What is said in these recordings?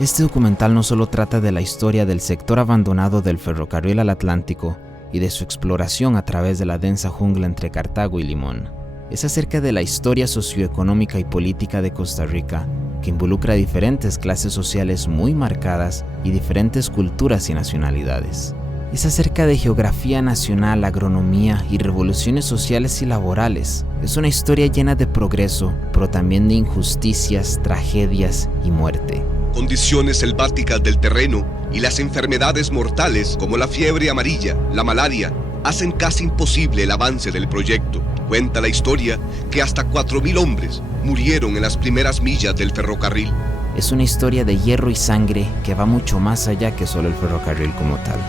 Este documental no solo trata de la historia del sector abandonado del ferrocarril al Atlántico y de su exploración a través de la densa jungla entre Cartago y Limón. Es acerca de la historia socioeconómica y política de Costa Rica, que involucra diferentes clases sociales muy marcadas y diferentes culturas y nacionalidades. Es acerca de geografía nacional, agronomía y revoluciones sociales y laborales. Es una historia llena de progreso, pero también de injusticias, tragedias y muerte. Condiciones selváticas del terreno y las enfermedades mortales como la fiebre amarilla, la malaria, hacen casi imposible el avance del proyecto. Cuenta la historia que hasta 4.000 hombres murieron en las primeras millas del ferrocarril. Es una historia de hierro y sangre que va mucho más allá que solo el ferrocarril como tal.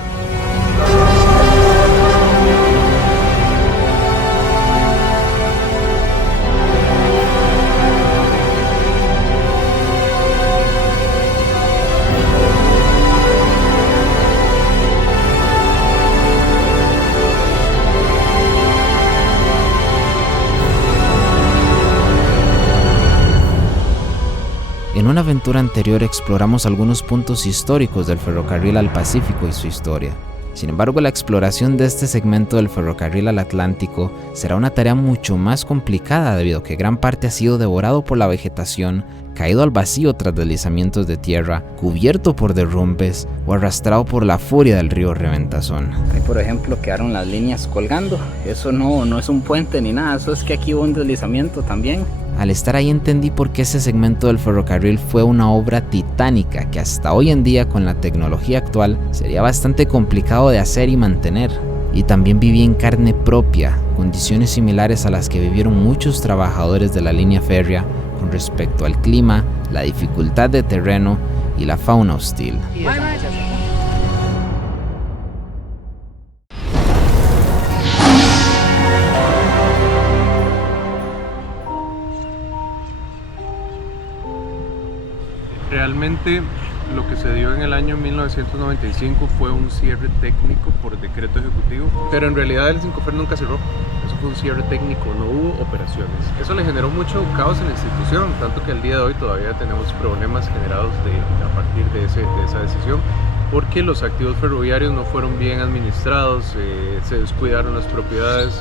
En una aventura anterior exploramos algunos puntos históricos del ferrocarril al Pacífico y su historia. Sin embargo, la exploración de este segmento del ferrocarril al Atlántico será una tarea mucho más complicada debido a que gran parte ha sido devorado por la vegetación, caído al vacío tras deslizamientos de tierra, cubierto por derrumbes o arrastrado por la furia del río Reventazón. Ahí, por ejemplo, quedaron las líneas colgando. Eso no es un puente ni nada, eso es que aquí hubo un deslizamiento también. Al estar ahí entendí por qué ese segmento del ferrocarril fue una obra titánica que hasta hoy en día con la tecnología actual sería bastante complicado de hacer y mantener. Y también viví en carne propia condiciones similares a las que vivieron muchos trabajadores de la línea férrea con respecto al clima, la dificultad de terreno y la fauna hostil. Realmente lo que se dio en el año 1995 fue un cierre técnico por decreto ejecutivo, pero en realidad el Sincofer nunca cerró. Eso fue un cierre técnico, no hubo operaciones. Eso le generó mucho caos en la institución, tanto que al día de hoy todavía tenemos problemas generados a partir de esa decisión, porque los activos ferroviarios no fueron bien administrados, se descuidaron las propiedades,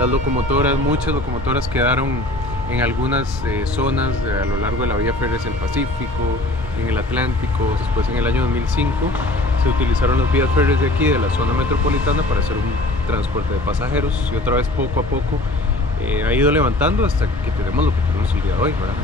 las locomotoras, muchas locomotoras quedaron en algunas zonas a lo largo de la vía férrea hacia el Pacífico, en el Atlántico. Después, en el año 2005, se utilizaron las vías férreas de aquí, de la zona metropolitana, para hacer un transporte de pasajeros, y otra vez poco a poco ha ido levantando hasta que tenemos lo que tenemos el día de hoy, ¿verdad?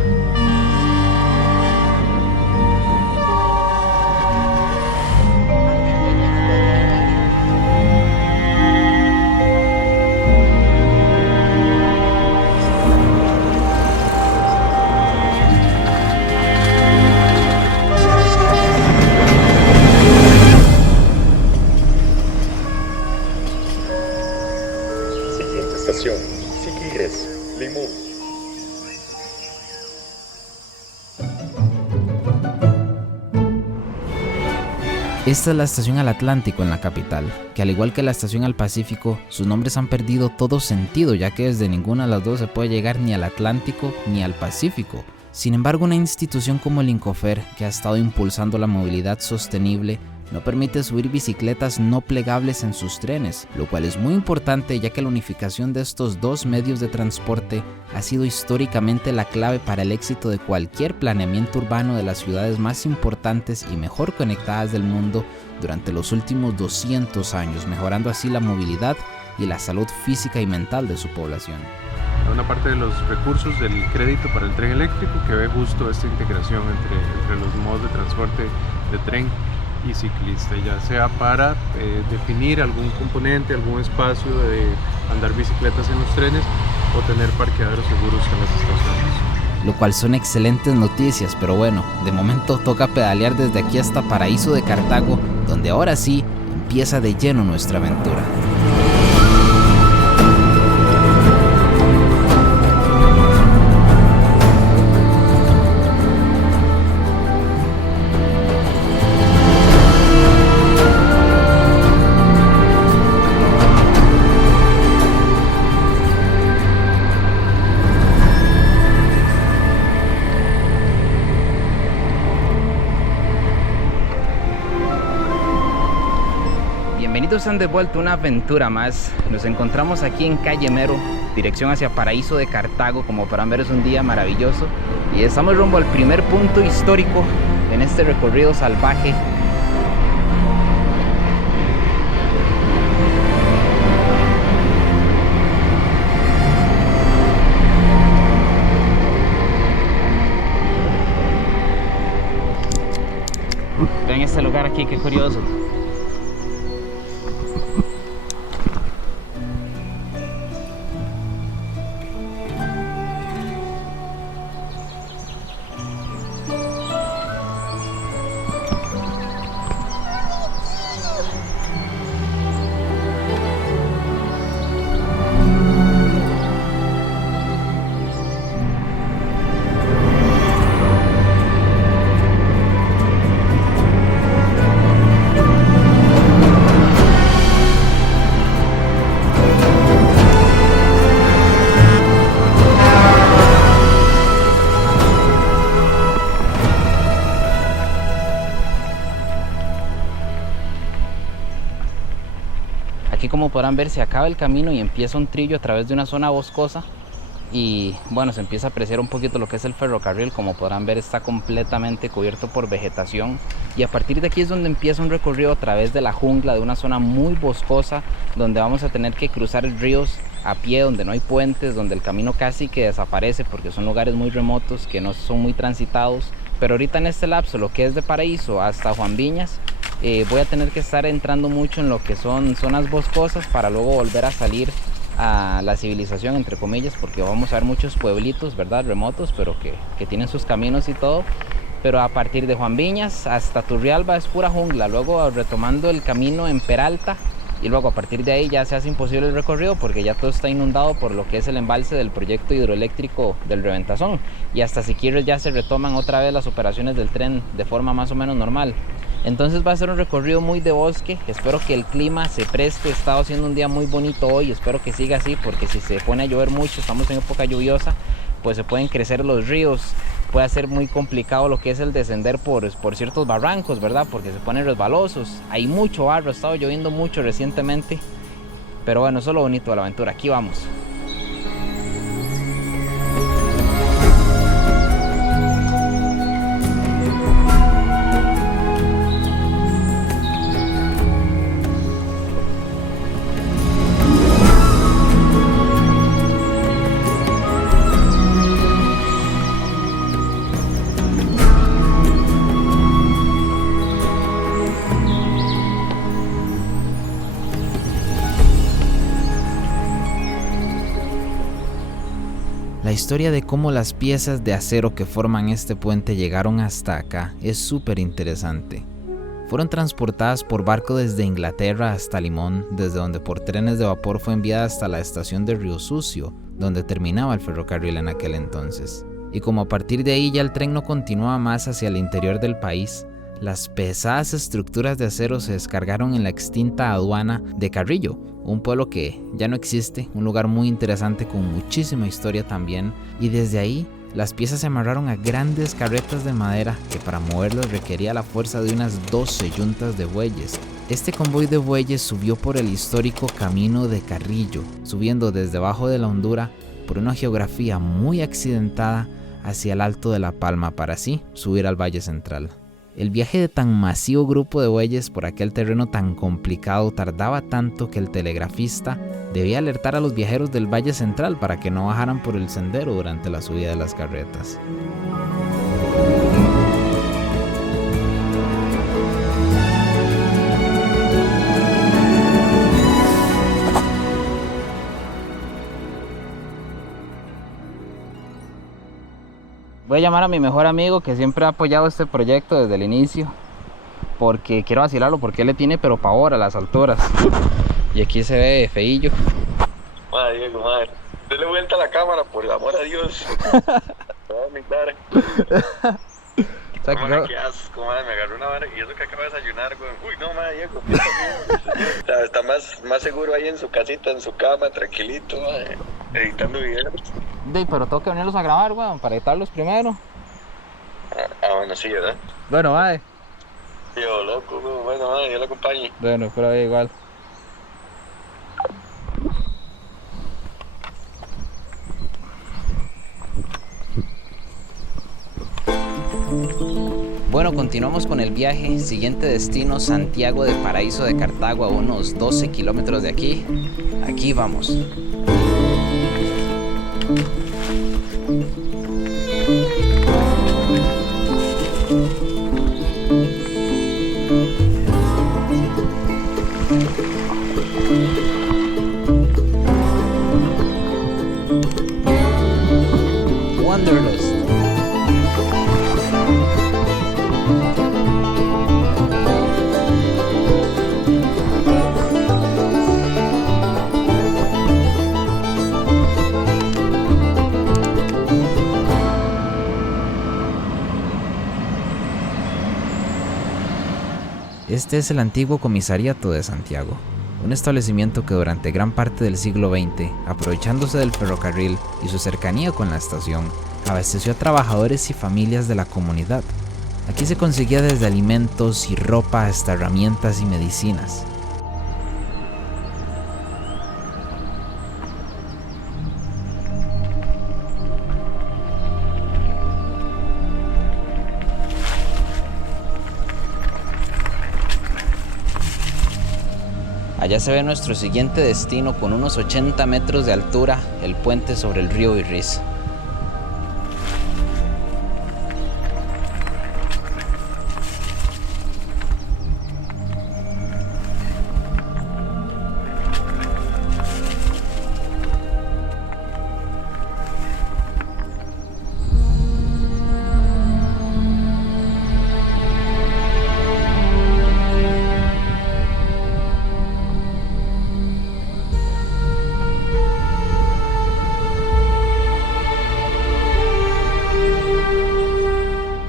Estación Siquirres, Limón. Esta es la estación al Atlántico en la capital, que al igual que la estación al Pacífico, sus nombres han perdido todo sentido, ya que desde ninguna de las dos se puede llegar ni al Atlántico ni al Pacífico. Sin embargo, una institución como el Incofer, que ha estado impulsando la movilidad sostenible, no permite subir bicicletas no plegables en sus trenes, lo cual es muy importante ya que la unificación de estos dos medios de transporte ha sido históricamente la clave para el éxito de cualquier planeamiento urbano de las ciudades más importantes y mejor conectadas del mundo durante los últimos 200 años, mejorando así la movilidad y la salud física y mental de su población. Una parte de los recursos del crédito para el tren eléctrico que ve justo esta integración entre los modos de transporte de tren y ciclista, ya sea para definir algún componente, algún espacio de andar bicicletas en los trenes o tener parqueaderos seguros en las estaciones. Lo cual son excelentes noticias, pero bueno, de momento toca pedalear desde aquí hasta Paraíso de Cartago, donde ahora sí empieza de lleno nuestra aventura. Bienvenidos han de vuelta a una aventura más. Nos encontramos aquí en Calle Mero, dirección hacia Paraíso de Cartago. Como podrán ver, es un día maravilloso y estamos rumbo al primer punto histórico en este recorrido salvaje. Vean este lugar aquí, qué curioso. Aquí, como podrán ver, se acaba el camino y empieza un trillo a través de una zona boscosa y bueno, se empieza a apreciar un poquito lo que es el ferrocarril. Como podrán ver, está completamente cubierto por vegetación y a partir de aquí es donde empieza un recorrido a través de la jungla, de una zona muy boscosa donde vamos a tener que cruzar ríos a pie, donde no hay puentes, donde el camino casi que desaparece porque son lugares muy remotos que no son muy transitados. Pero ahorita en este lapso, lo que es de Paraíso hasta Juan Viñas, voy a tener que estar entrando mucho en lo que son zonas boscosas para luego volver a salir a la civilización, entre comillas, porque vamos a ver muchos pueblitos, ¿verdad? Remotos, pero que tienen sus caminos y todo. Pero a partir de Juan Viñas hasta Turrialba es pura jungla, luego retomando el camino en Peralta y luego a partir de ahí ya se hace imposible el recorrido porque ya todo está inundado por lo que es el embalse del proyecto hidroeléctrico del Reventazón, y hasta Siquirres ya se retoman otra vez las operaciones del tren de forma más o menos normal. Entonces va a ser un recorrido muy de bosque. Espero que el clima se preste. Está haciendo un día muy bonito hoy, espero que siga así, porque si se pone a llover mucho, estamos en época lluviosa, pues se pueden crecer los ríos, puede ser muy complicado lo que es el descender por ciertos barrancos, ¿verdad? Porque se ponen resbalosos, hay mucho barro, ha estado lloviendo mucho recientemente, pero bueno, eso es lo bonito de la aventura. Aquí vamos. La historia de cómo las piezas de acero que forman este puente llegaron hasta acá es súper interesante. Fueron transportadas por barco desde Inglaterra hasta Limón, desde donde por trenes de vapor fue enviada hasta la estación de Río Sucio, donde terminaba el ferrocarril en aquel entonces. Y como a partir de ahí ya el tren no continuaba más hacia el interior del país, las pesadas estructuras de acero se descargaron en la extinta aduana de Carrillo, un pueblo que ya no existe, un lugar muy interesante con muchísima historia también, y desde ahí las piezas se amarraron a grandes carretas de madera que para moverlas requería la fuerza de unas 12 yuntas de bueyes. Este convoy de bueyes subió por el histórico camino de Carrillo, subiendo desde abajo de la hondura por una geografía muy accidentada hacia el Alto de la Palma para así subir al Valle Central. El viaje de tan masivo grupo de bueyes por aquel terreno tan complicado tardaba tanto que el telegrafista debía alertar a los viajeros del Valle Central para que no bajaran por el sendero durante la subida de las carretas. Voy a llamar a mi mejor amigo que siempre ha apoyado este proyecto desde el inicio, porque quiero vacilarlo, porque él le tiene pero pavor a las alturas. Y aquí se ve feillo. Madre Diego, madre. Dele vuelta a la cámara, por el amor a Dios. Me va a vomitar. Madre, qué asco, madre, me agarró una vara y eso que acabo de desayunar, güey. Uy, no, madre, Diego. O sea, está más seguro ahí en su casita, en su cama, tranquilito, madre, editando videos. Pero tengo que venirlos a grabar, weón, para editarlos primero. Bueno, sí, ¿verdad? Bueno, madre. Yo, loco, güey. Bueno, madre, yo lo acompaño. Bueno, pero igual. Bueno, continuamos con el viaje. Siguiente destino, Santiago de Paraíso de Cartago, a unos 12 kilómetros de aquí. Aquí vamos. Wanderlust. Este es el antiguo comisariato de Santiago, un establecimiento que durante gran parte del siglo XX, aprovechándose del ferrocarril y su cercanía con la estación, abasteció a trabajadores y familias de la comunidad. Aquí se conseguía desde alimentos y ropa hasta herramientas y medicinas. Allá se ve nuestro siguiente destino con unos 80 metros de altura, el puente sobre el río Virriz.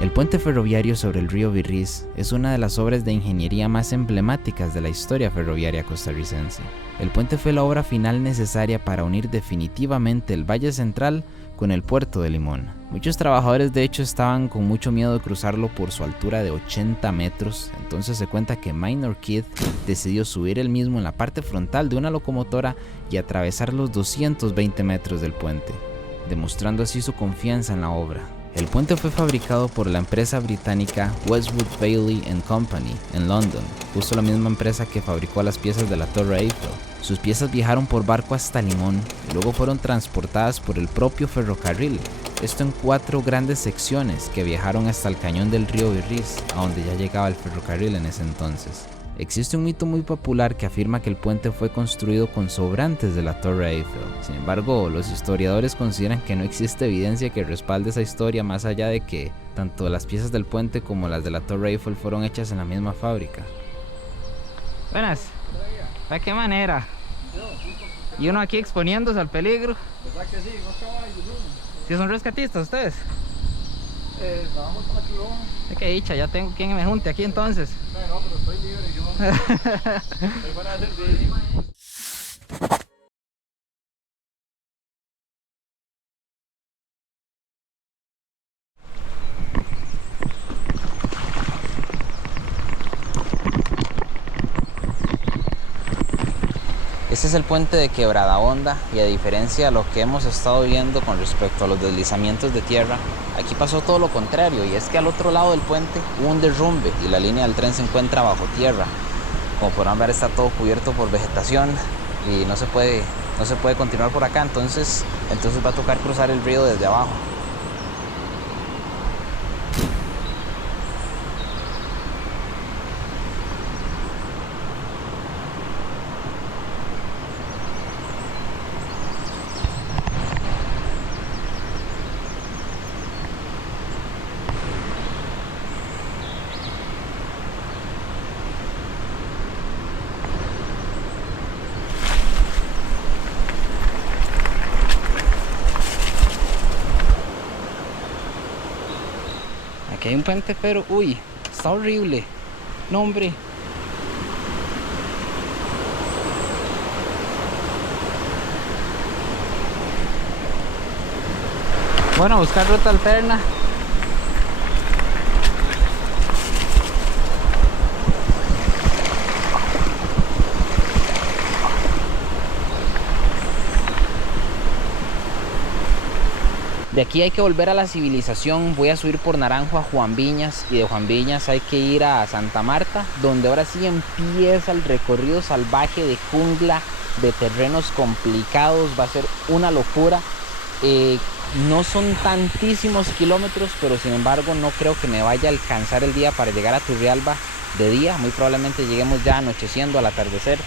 El puente ferroviario sobre el río Virriz es una de las obras de ingeniería más emblemáticas de la historia ferroviaria costarricense. El puente fue la obra final necesaria para unir definitivamente el Valle Central con el puerto de Limón. Muchos trabajadores de hecho estaban con mucho miedo de cruzarlo por su altura de 80 metros, entonces se cuenta que Minor Keith decidió subir él mismo en la parte frontal de una locomotora y atravesar los 220 metros del puente, demostrando así su confianza en la obra. El puente fue fabricado por la empresa británica Westwood Bailey & Company en London, justo la misma empresa que fabricó las piezas de la Torre Eiffel. Sus piezas viajaron por barco hasta Limón y luego fueron transportadas por el propio ferrocarril, esto en 4 grandes secciones que viajaron hasta el cañón del río Virriz, a donde ya llegaba el ferrocarril en ese entonces. Existe un mito muy popular que afirma que el puente fue construido con sobrantes de la Torre Eiffel. Sin embargo, los historiadores consideran que no existe evidencia que respalde esa historia más allá de que tanto las piezas del puente como las de la Torre Eiffel fueron hechas en la misma fábrica. Buenas. ¿De qué manera? Y uno aquí exponiéndose al peligro. ¿Verdad que sí? ¿No caballos? ¿Sí son rescatistas ustedes? Trabajamos con la Quilón. Qué dicha, ya tengo quien me junte aquí entonces. No, pero estoy libre yo. Estoy fuera de servicio. Este es el puente de Quebrada Honda y a diferencia de lo que hemos estado viendo con respecto a los deslizamientos de tierra, aquí pasó todo lo contrario, y es que al otro lado del puente hubo un derrumbe y la línea del tren se encuentra bajo tierra. Como podrán ver, está todo cubierto por vegetación y no se puede continuar por acá, entonces va a tocar cruzar el río desde abajo. Aquí hay un puente, pero uy, está horrible. No, hombre. Bueno, buscar ruta alterna. De aquí hay que volver a la civilización, voy a subir por Naranjo a Juan Viñas y de Juan Viñas hay que ir a Santa Marta, donde ahora sí empieza el recorrido salvaje de jungla, de terrenos complicados, va a ser una locura. No son tantísimos kilómetros, pero sin embargo no creo que me vaya a alcanzar el día para llegar a Turrialba de día. Muy probablemente lleguemos ya anocheciendo al atardecer,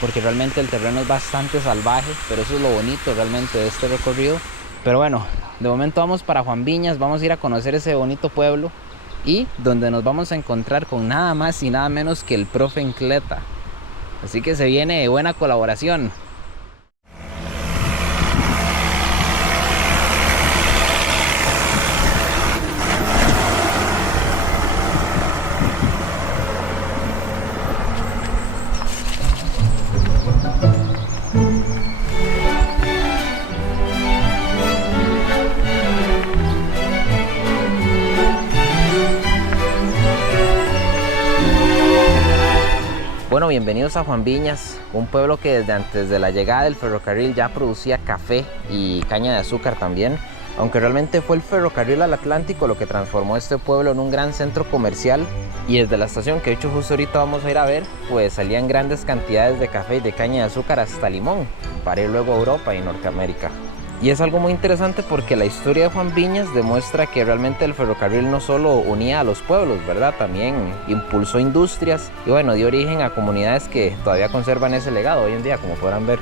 porque realmente el terreno es bastante salvaje, pero eso es lo bonito realmente de este recorrido. Pero bueno, de momento vamos para Juan Viñas, vamos a ir a conocer ese bonito pueblo y donde nos vamos a encontrar con nada más y nada menos que el profe Encleta. Así que se viene buena colaboración. Bueno, bienvenidos a Juan Viñas, un pueblo que desde antes de la llegada del ferrocarril ya producía café y caña de azúcar también, aunque realmente fue el ferrocarril al Atlántico lo que transformó este pueblo en un gran centro comercial, y desde la estación, que de hecho justo ahorita vamos a ir a ver, pues salían grandes cantidades de café y de caña de azúcar hasta Limón, para ir luego a Europa y Norteamérica. Y es algo muy interesante porque la historia de Juan Viñas demuestra que realmente el ferrocarril no solo unía a los pueblos, ¿verdad? También impulsó industrias y bueno, dio origen a comunidades que todavía conservan ese legado hoy en día, como podrán ver.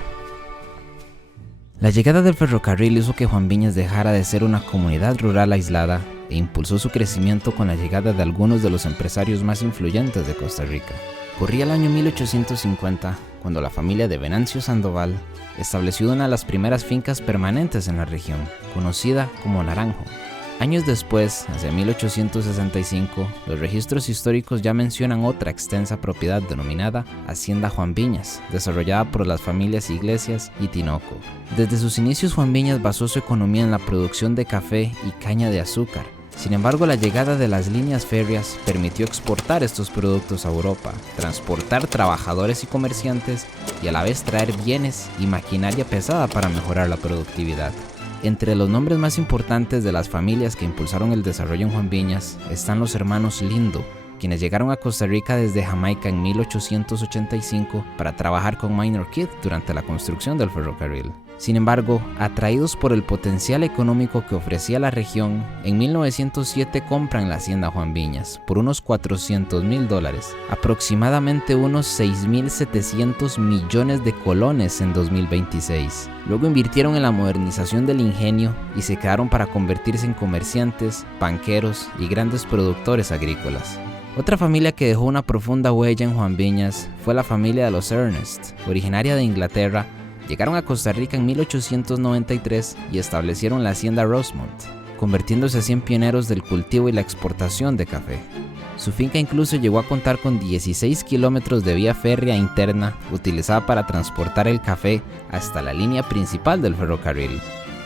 La llegada del ferrocarril hizo que Juan Viñas dejara de ser una comunidad rural aislada e impulsó su crecimiento con la llegada de algunos de los empresarios más influyentes de Costa Rica. Corría el año 1850 cuando la familia de Venancio Sandoval estableció una de las primeras fincas permanentes en la región, conocida como Naranjo. Años después, hacia 1865, los registros históricos ya mencionan otra extensa propiedad denominada Hacienda Juan Viñas, desarrollada por las familias Iglesias y Tinoco. Desde sus inicios, Juan Viñas basó su economía en la producción de café y caña de azúcar. Sin embargo, la llegada de las líneas férreas permitió exportar estos productos a Europa, transportar trabajadores y comerciantes y a la vez traer bienes y maquinaria pesada para mejorar la productividad. Entre los nombres más importantes de las familias que impulsaron el desarrollo en Juan Viñas están los hermanos Lindo, quienes llegaron a Costa Rica desde Jamaica en 1885 para trabajar con Minor Keith durante la construcción del ferrocarril. Sin embargo, atraídos por el potencial económico que ofrecía la región, en 1907 compran la hacienda Juan Viñas por unos $400,000, aproximadamente unos 6.700 millones de colones en 2026. Luego invirtieron en la modernización del ingenio y se quedaron para convertirse en comerciantes, banqueros y grandes productores agrícolas. Otra familia que dejó una profunda huella en Juan Viñas fue la familia de los Ernest, originaria de Inglaterra. Llegaron a Costa Rica en 1893 y establecieron la hacienda Rosemont, convirtiéndose así en pioneros del cultivo y la exportación de café. Su finca incluso llegó a contar con 16 kilómetros de vía férrea interna utilizada para transportar el café hasta la línea principal del ferrocarril.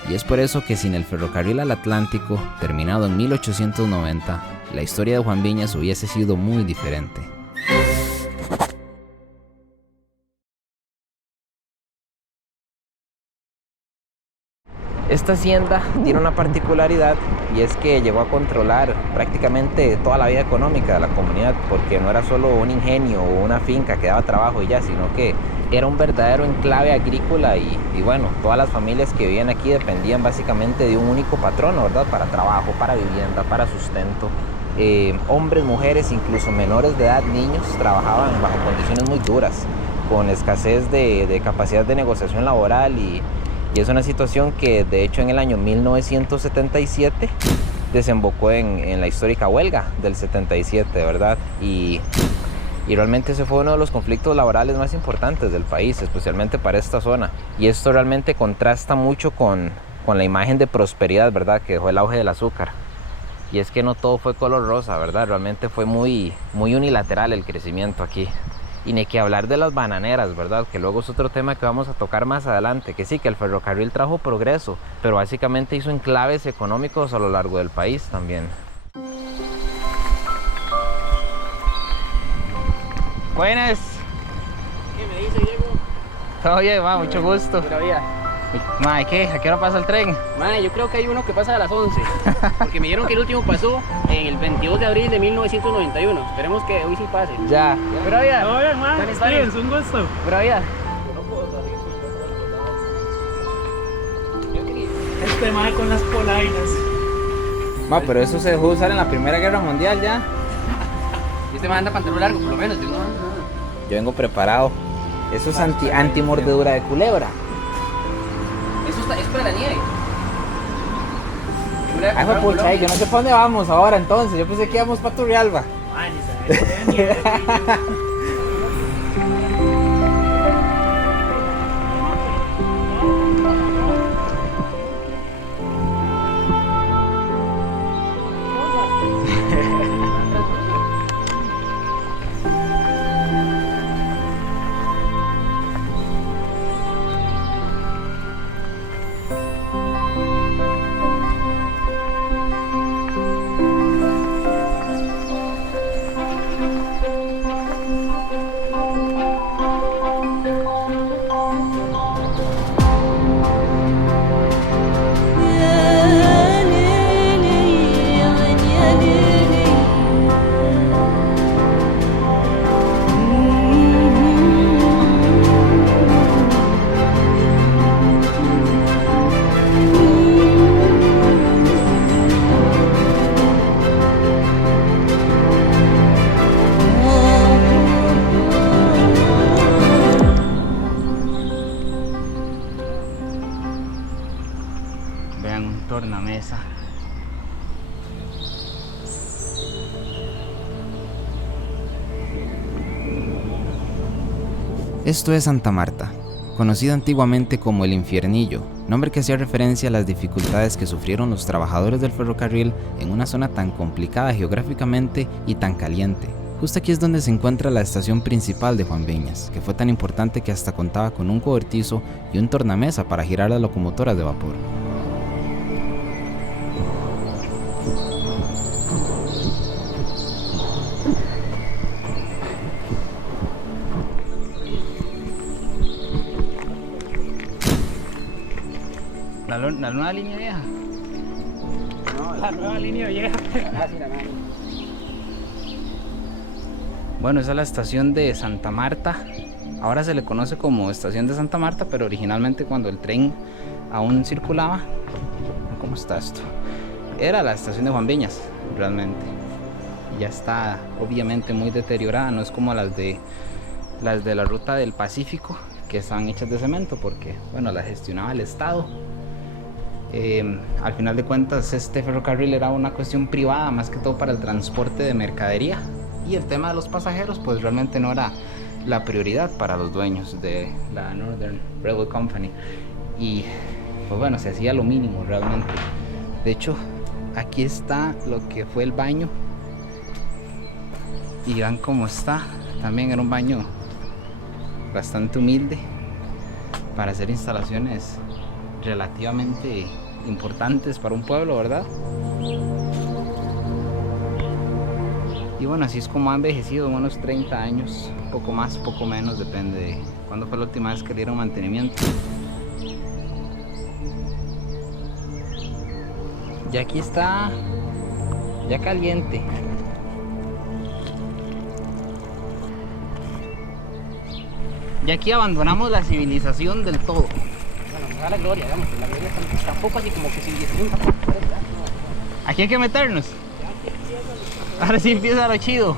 Y es por eso que sin el ferrocarril al Atlántico, terminado en 1890, la historia de Juan Viñas hubiese sido muy diferente. Esta hacienda tiene una particularidad y es que llegó a controlar prácticamente toda la vida económica de la comunidad, porque no era solo un ingenio o una finca que daba trabajo y ya, sino que era un verdadero enclave agrícola y bueno, todas las familias que vivían aquí dependían básicamente de un único patrono, ¿verdad? Para trabajo, para vivienda, para sustento. Hombres, mujeres, incluso menores de edad, niños, trabajaban bajo condiciones muy duras, con escasez de capacidad de negociación laboral y es una situación que de hecho en el año 1977 desembocó en la histórica huelga del 77, ¿verdad? Y realmente ese fue uno de los conflictos laborales más importantes del país, especialmente para esta zona. Y esto realmente contrasta mucho con la imagen de prosperidad, ¿verdad? Que dejó el auge del azúcar. Y es que no todo fue color rosa, ¿verdad? Realmente fue muy unilateral el crecimiento aquí. Y ni que hablar de las bananeras, ¿verdad? Que luego es otro tema que vamos a tocar más adelante. Que sí, que el ferrocarril trajo progreso, pero básicamente hizo enclaves económicos a lo largo del país también. Buenas. ¿Qué me dice, Diego? Todo bien, va, mucho gusto. Pura vida. Mae, ¿qué? ¿A qué hora pasa el tren? Mae, yo creo que hay uno que pasa a las 11. Porque me dijeron que el último pasó en el 22 de abril de 1991. Esperemos que hoy sí pase. Ya. Pero vida. Todo bien, man. Es un gusto. Pero vida. Este man con las polainas. Ma, pero eso se dejó usar en la Primera Guerra Mundial ya. Y este man anda pantalón largo, por lo menos. Yo no. Yo vengo preparado. Eso es anti-mordedura de culebra. Eso es para la nieve. Ay, fue pucha, yo no sé para dónde vamos ahora entonces. Yo pensé que íbamos para Turrialba. Ay, ni se ve nieve. Vean un tornamesa. Esto es Santa Marta, conocida antiguamente como el Infiernillo, nombre que hacía referencia a las dificultades que sufrieron los trabajadores del ferrocarril en una zona tan complicada geográficamente y tan caliente. Justo aquí es donde se encuentra la estación principal de Juan Viñas, que fue tan importante que hasta contaba con un cobertizo y un tornamesa para girar las locomotoras de vapor. La nueva línea vieja. No, la nueva línea vieja. Bueno, esa es la estación de Santa Marta. Ahora se le conoce como estación de Santa Marta, pero originalmente cuando el tren aún circulaba, ¿cómo está esto? Era la estación de Juan Viñas, realmente. Ya está obviamente muy deteriorada, no es como las de la ruta del Pacífico, que están hechas de cemento, porque bueno, las gestionaba el Estado. Al final de cuentas, este ferrocarril era una cuestión privada, más que todo para el transporte de mercadería, y el tema de los pasajeros pues realmente no era la prioridad para los dueños de la Northern Railway Company, y pues bueno, se hacía lo mínimo realmente. De hecho, aquí está lo que fue el baño, y vean cómo está. También era un baño bastante humilde para hacer instalaciones relativamente importantes para un pueblo, ¿verdad? Y bueno, así es como ha envejecido, unos 30 años, poco más, poco menos, depende de cuándo fue la última vez que le dieron mantenimiento. Y aquí está ya caliente. Y aquí abandonamos la civilización del todo. Bueno, nos da la gloria, digamos. La gloria tampoco así como que civilización tampoco. Aquí hay que meternos. Ahora sí empieza lo chido.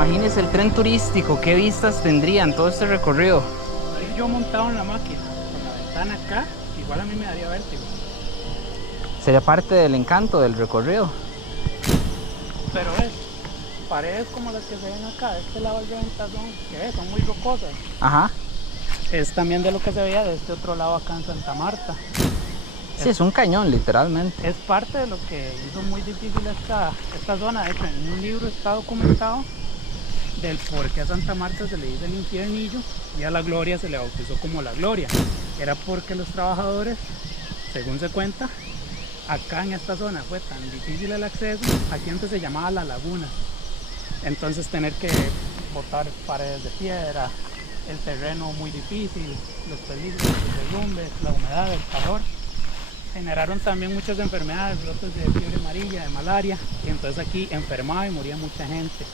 imagínense el tren turístico, qué vistas tendrían todo este recorrido. Ahí yo montado en la máquina, con la ventana acá, igual a mí me daría vértigo. Sería parte del encanto del recorrido. Pero es paredes como las que se ven acá, de este lado del ventazón, que ves, son muy rocosas. Ajá. Es también de lo que se veía de este otro lado acá en Santa Marta. Sí, es un cañón, literalmente. Es parte de lo que hizo muy difícil esta zona. De hecho, en un libro está documentado del por qué a Santa Marta se le dice el infiernillo y a la Gloria se le bautizó como la Gloria. Era porque los trabajadores, según se cuenta, acá en esta zona fue tan difícil el acceso, aquí antes se llamaba la laguna. Entonces tener que botar paredes de piedra, el terreno muy difícil, los peligros, los derrumbes, la humedad, el calor, generaron también muchas enfermedades, brotes de fiebre amarilla, de malaria, y entonces aquí enfermaba y moría mucha gente.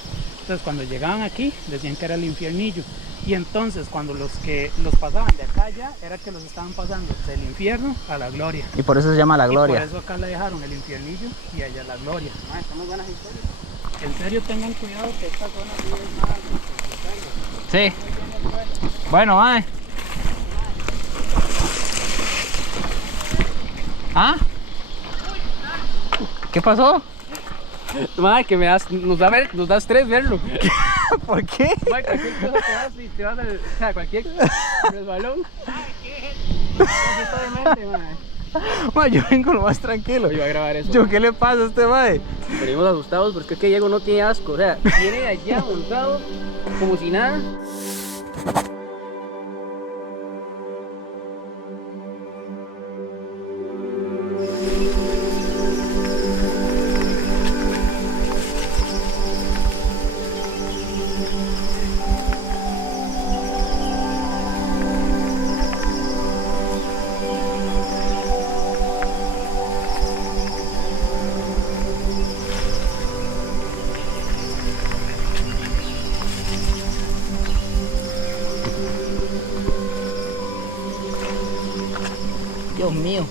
Entonces cuando llegaban aquí decían que era el infiernillo, y entonces cuando los que los pasaban de acá allá era que los estaban pasando del infierno a la gloria. Y por eso se llama la Gloria. Y por eso acá le dejaron el infiernillo y allá la gloria. Están muy buenas historias. En serio tengan cuidado que esta zona sí es más. Sí. Bueno, mae. ¿Ah? ¿Qué pasó? Madre, que nos das tres verlo. ¿Por qué? Madre, cualquier cosa te vas y te vas o sea, cualquier resbalón. Mae, yo vengo lo más tranquilo. Yo voy a grabar eso. Yo, ¿qué le pasa a este mae? Venimos asustados porque es que Diego no tiene asco. O sea, viene allá montado como si nada. Dios mío.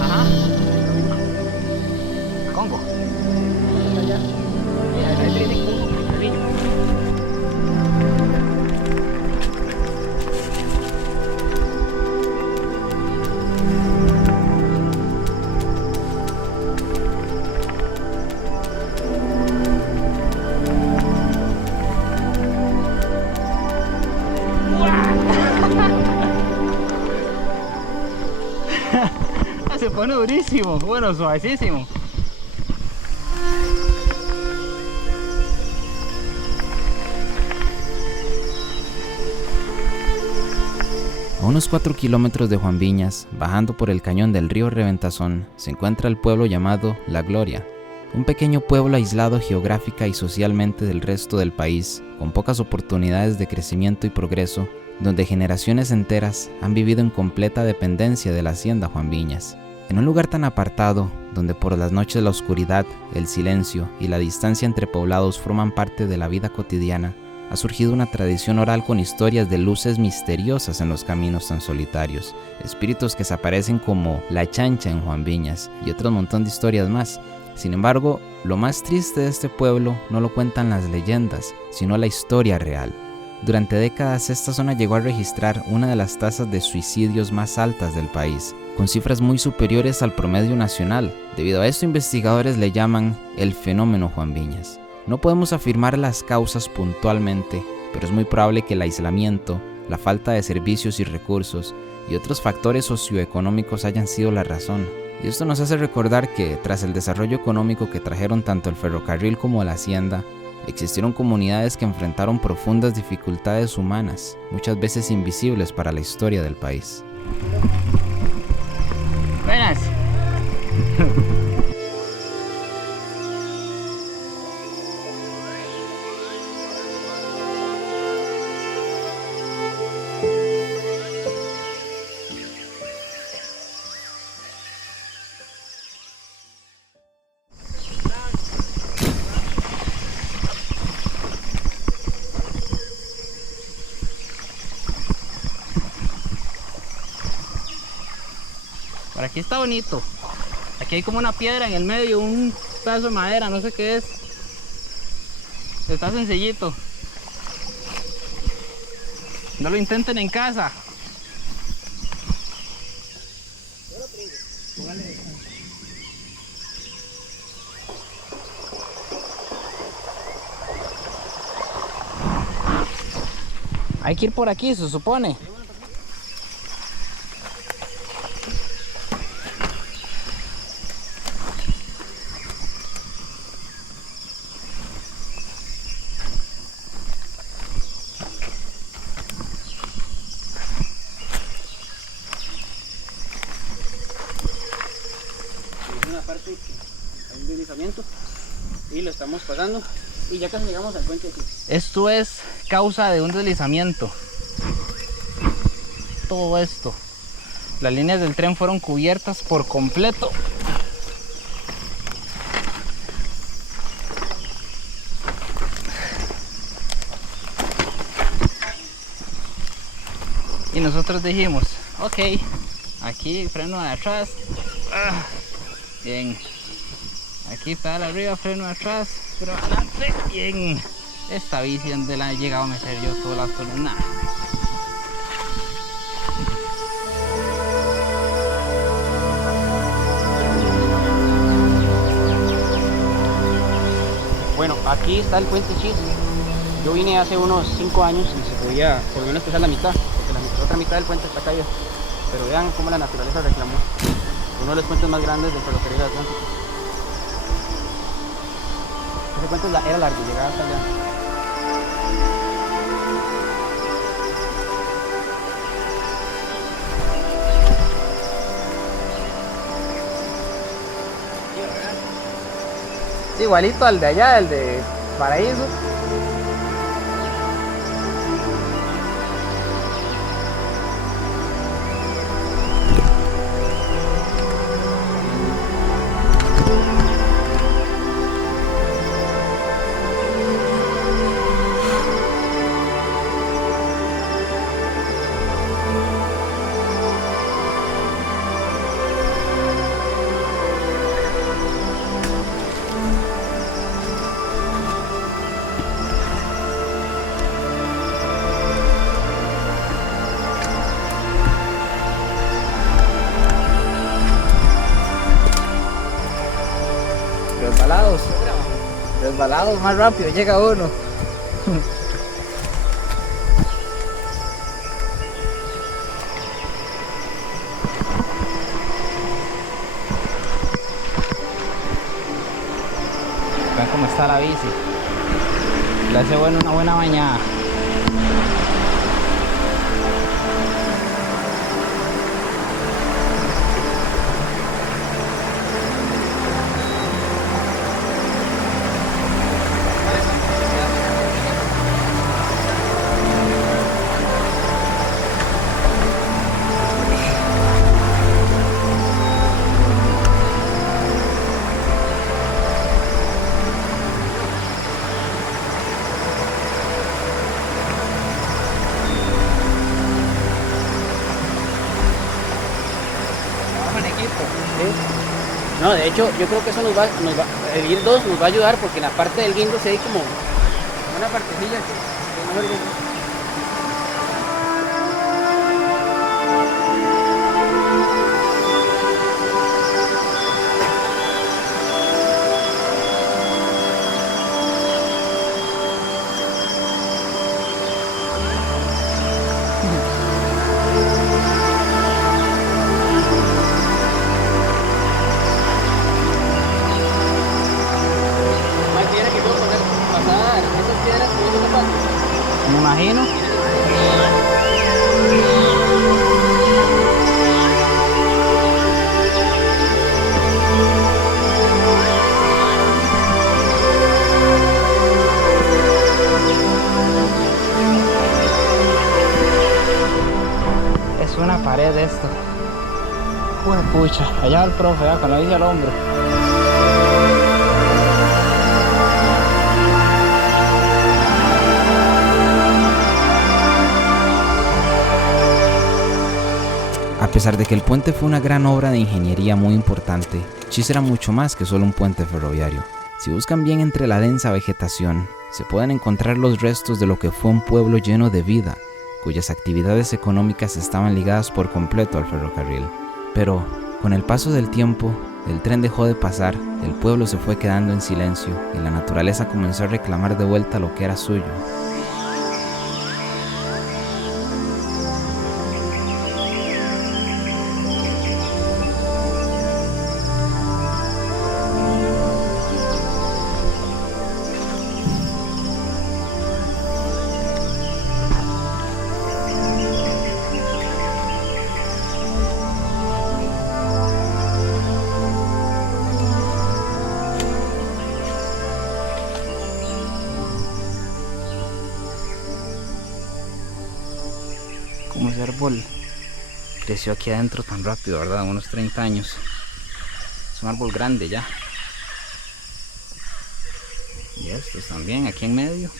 Ajá. Congo. Se pone durísimo, bueno, suavecísimo. A unos 4 kilómetros de Juan Viñas, bajando por el cañón del río Reventazón, se encuentra el pueblo llamado La Gloria, un pequeño pueblo aislado geográfica y socialmente del resto del país, con pocas oportunidades de crecimiento y progreso, donde generaciones enteras han vivido en completa dependencia de la hacienda Juan Viñas. En un lugar tan apartado, donde por las noches la oscuridad, el silencio y la distancia entre poblados forman parte de la vida cotidiana, ha surgido una tradición oral con historias de luces misteriosas en los caminos tan solitarios, espíritus que se aparecen como la chancha en Juan Viñas y otro montón de historias más. Sin embargo, lo más triste de este pueblo no lo cuentan las leyendas, sino la historia real. Durante décadas esta zona llegó a registrar una de las tasas de suicidios más altas del país, con cifras muy superiores al promedio nacional. Debido a esto, investigadores le llaman el fenómeno Juan Viñas. No podemos afirmar las causas puntualmente, pero es muy probable que el aislamiento, la falta de servicios y recursos y otros factores socioeconómicos hayan sido la razón. Y esto nos hace recordar que, tras el desarrollo económico que trajeron tanto el ferrocarril como la hacienda, existieron comunidades que enfrentaron profundas dificultades humanas, muchas veces invisibles para la historia del país. Buenas. aquí está bonito. Aquí hay como una piedra en el medio, un pedazo de madera, no sé qué es. Está sencillito. No lo intenten en casa. Hay que ir por aquí, se supone. Es una parte que hay un deslizamiento y lo estamos pasando y ya casi llegamos al puente aquí. Esto es causa de un deslizamiento. Todo esto. Las líneas del tren fueron cubiertas por completo. Y nosotros dijimos, ok, aquí freno de atrás. Bien. Aquí pedal arriba, freno de atrás, pero adelante. Bien. Esta bici donde la he llegado a meter yo todas las cosas. Nada. Bueno, aquí está el puente Chis. Yo vine hace unos 5 años y se podía por lo menos cruzar la mitad, porque la otra mitad del puente está caída. Pero vean cómo la naturaleza reclamó. Uno de los puentes más grandes del ferrocarril atlántico. Ese puente era largo, llegaba hasta allá. Igualito al de allá, el de Paraíso. Resbalados, más rápido llega uno. Vean cómo está la bici. Le hace bueno una buena bañada. No, de hecho, yo creo que eso el ir 2 nos va a ayudar porque en la parte del guindo se hay como una partecilla que no sirve. Me imagino. Es una pared de esto. Uy, pucha, allá va el profe, con la bici al hombro. A pesar de que el puente fue una gran obra de ingeniería muy importante, Chis era mucho más que solo un puente ferroviario. Si buscan bien entre la densa vegetación, se pueden encontrar los restos de lo que fue un pueblo lleno de vida, cuyas actividades económicas estaban ligadas por completo al ferrocarril. Pero, con el paso del tiempo, el tren dejó de pasar, el pueblo se fue quedando en silencio y la naturaleza comenzó a reclamar de vuelta lo que era suyo. Como ese árbol creció aquí adentro tan rápido, ¿verdad? Unos 30 años. Es un árbol grande ya. Y estos también aquí en medio.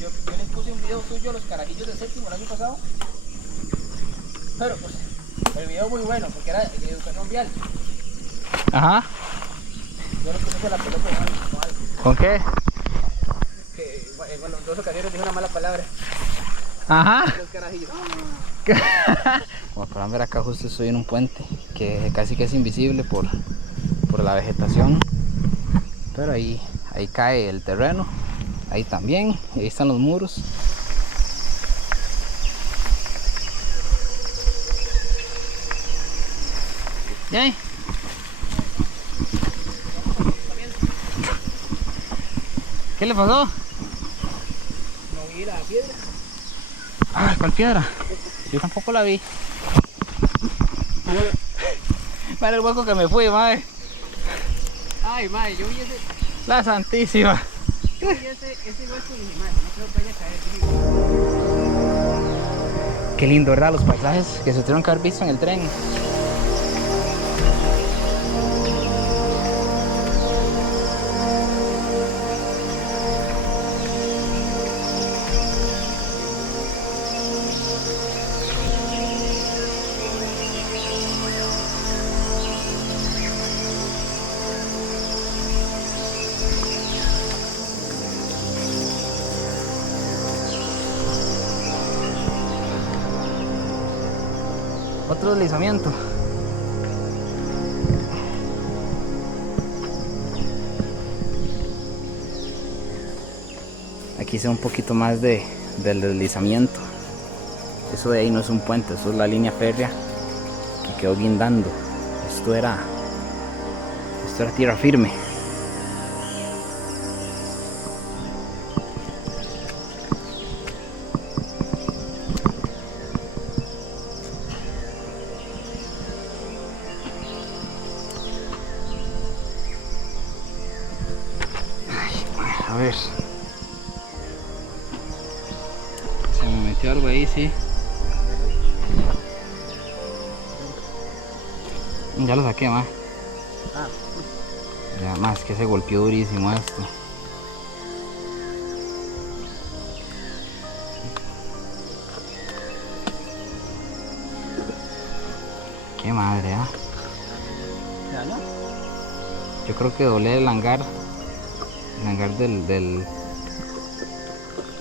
Yo les puse un video suyo a los carajillos de séptimo el año pasado. Pero pues, el video muy bueno porque era de educación vial. Ajá. Yo les puse la pelota de mal. ¿Con qué? Que bueno, en 2 ocasiones dije una mala palabra. Ajá. Los carajillos. Como podrán ver acá justo estoy en un puente que casi que es invisible por la vegetación. Pero ahí cae el terreno. Ahí también, ahí están los muros. ¿Ya? ¿Qué le pasó? No vi la piedra. Ah, ¿cuál piedra? Yo tampoco la vi. Vale el hueco que me fui, madre. Ay, madre, yo vi ese La santísima. hueco y dije, madre, no creo que vaya a caer. Qué lindo, ¿verdad? Los paisajes que se tuvieron que haber visto en el tren. Otro deslizamiento. Aquí se ve un poquito más del deslizamiento. Eso de ahí no es un puente, eso es la línea férrea que quedó guindando. Esto era tierra firme. A ver. Se me metió algo ahí, sí. Ya lo saqué, más. Ya más que se golpeó durísimo esto. Qué madre, ¿ah? Yo creo que doblé el hangar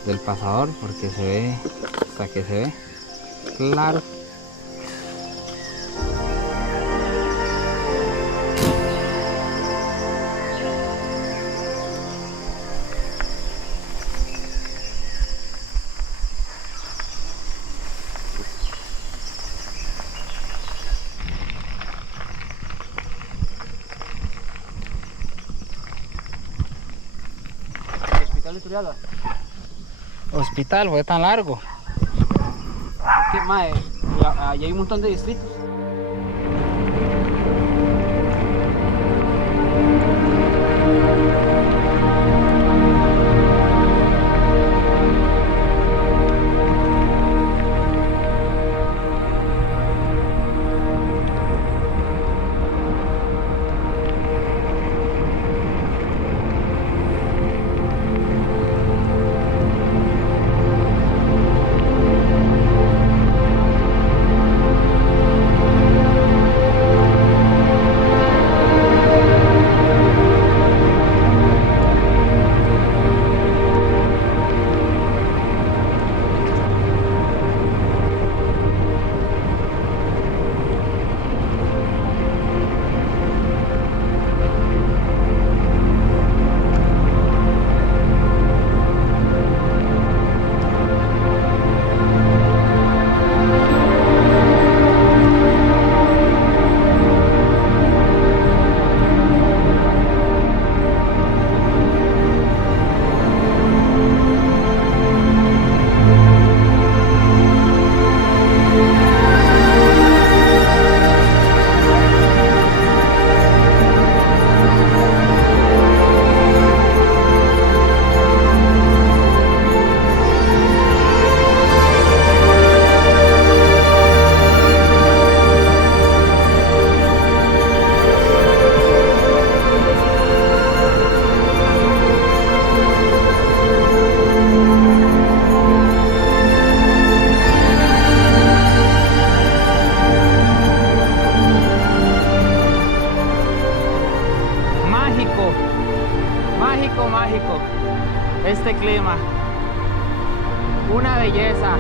del pasador, porque se ve, hasta que se ve claro. Hospital fue tan largo. Es que, mae, ahí hay un montón de distritos. Mágico, mágico. Este clima. Una belleza.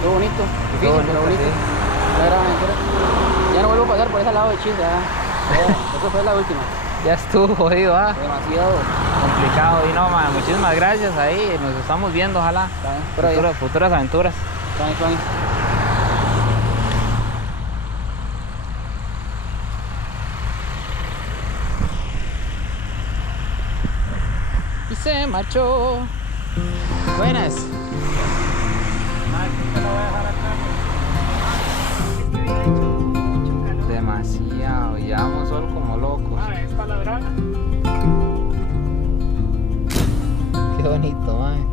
Qué bonito, difícil, pero bonito. Una gran aventura. Ya no vuelvo a pasar por ese lado de Chile, esa fue la última. Ya estuvo jodido, Demasiado. complicado. Y no, man, muchísimas gracias ahí. Nos estamos viendo, ojalá. Futuras aventuras. Tony. Y se marchó. Buenas. Demasiado, y llevamos sol como locos. Esta ladrada. Qué bonito, man.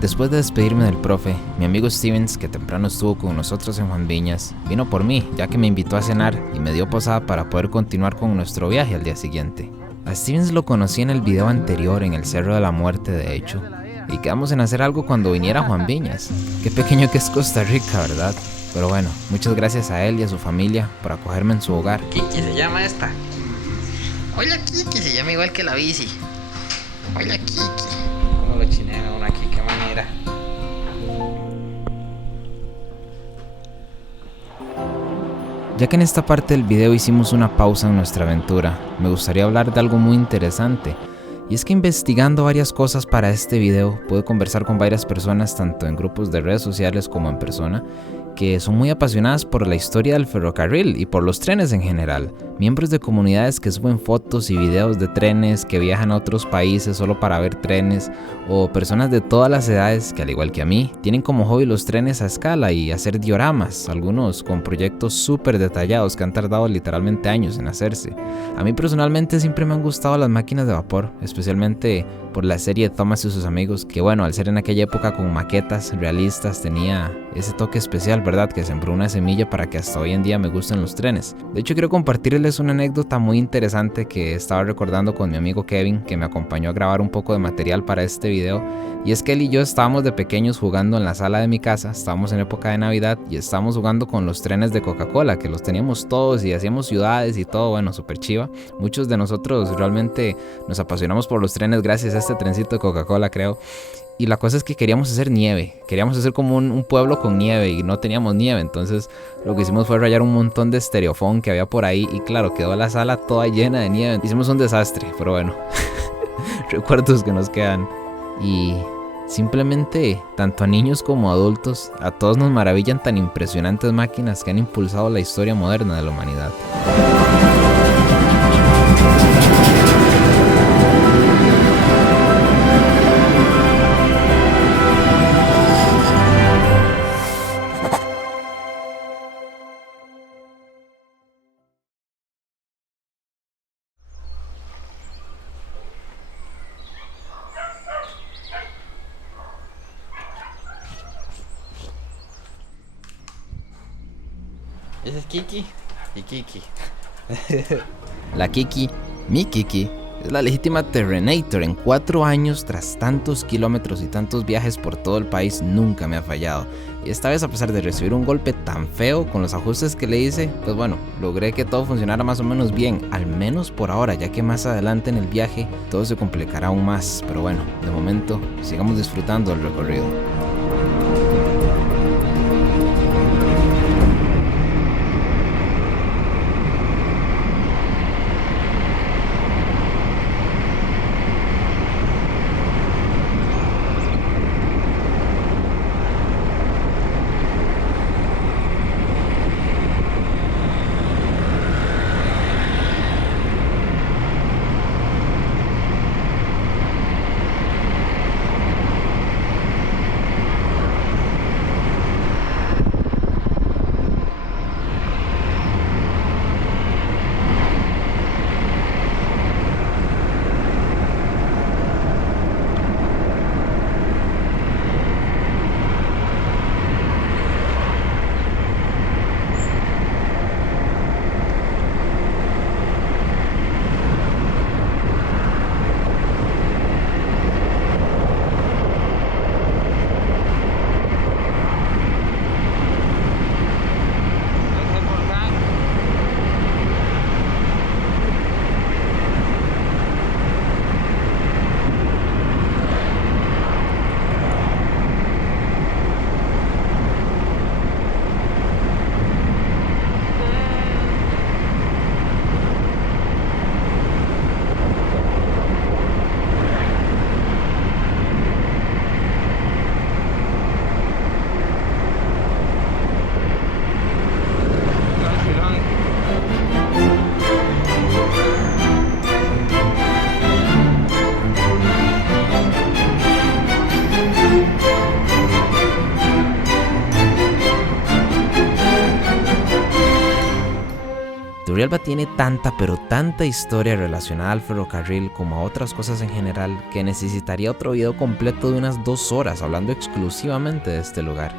Después de despedirme del profe, mi amigo Stevens, que temprano estuvo con nosotros en Juan Viñas, vino por mí, ya que me invitó a cenar y me dio posada para poder continuar con nuestro viaje al día siguiente. A Stevens lo conocí en el video anterior en el Cerro de la Muerte, de hecho, y quedamos en hacer algo cuando viniera a Juan Viñas. Qué pequeño que es Costa Rica, ¿verdad? Pero bueno, muchas gracias a él y a su familia por acogerme en su hogar. Kiki se llama esta. Hola Kiki, se llama igual que la bici. Hola Kiki. Como lo chinea uno aquí, qué manera. Ya que en esta parte del video hicimos una pausa en nuestra aventura, me gustaría hablar de algo muy interesante. Y es que investigando varias cosas para este video, pude conversar con varias personas tanto en grupos de redes sociales como en persona, que son muy apasionadas por la historia del ferrocarril y por los trenes en general. Miembros de comunidades que suben fotos y videos de trenes, que viajan a otros países solo para ver trenes, o personas de todas las edades que, al igual que a mí, tienen como hobby los trenes a escala y hacer dioramas, algunos con proyectos súper detallados que han tardado literalmente años en hacerse. A mí personalmente siempre me han gustado las máquinas de vapor, especialmente por la serie Thomas y sus amigos, que bueno, al ser en aquella época con maquetas realistas tenía ese toque especial, ¿verdad? Que sembró una semilla para que hasta hoy en día me gusten los trenes. De hecho, quiero compartirles una anécdota muy interesante que estaba recordando con mi amigo Kevin, que me acompañó a grabar un poco de material para este video. Y es que él y yo estábamos de pequeños jugando en la sala de mi casa, estábamos en época de Navidad y estábamos jugando con los trenes de Coca-Cola, que los teníamos todos y hacíamos ciudades y todo, bueno, súper chiva. Muchos de nosotros realmente nos apasionamos por los trenes gracias a este trencito de Coca-Cola, creo. Y la cosa es que queríamos hacer nieve, queríamos hacer como un pueblo con nieve y no teníamos nieve, entonces lo que hicimos fue rayar un montón de estereofón que había por ahí y claro, quedó la sala toda llena de nieve. Hicimos un desastre, pero bueno, recuerdos que nos quedan. Y simplemente, tanto a niños como a adultos, a todos nos maravillan tan impresionantes máquinas que han impulsado la historia moderna de la humanidad. Esa es Kiki y Kiki. La Kiki, mi Kiki, es la legítima Terrenator. En 4 años, tras tantos kilómetros y tantos viajes por todo el país, nunca me ha fallado. Y esta vez, a pesar de recibir un golpe tan feo, con los ajustes que le hice, pues bueno, logré que todo funcionara más o menos bien, al menos por ahora, ya que más adelante en el viaje todo se complicará aún más. Pero bueno, de momento, sigamos disfrutando del recorrido. Turrialba tiene tanta pero tanta historia relacionada al ferrocarril como a otras cosas en general que necesitaría otro video completo de unas 2 horas hablando exclusivamente de este lugar.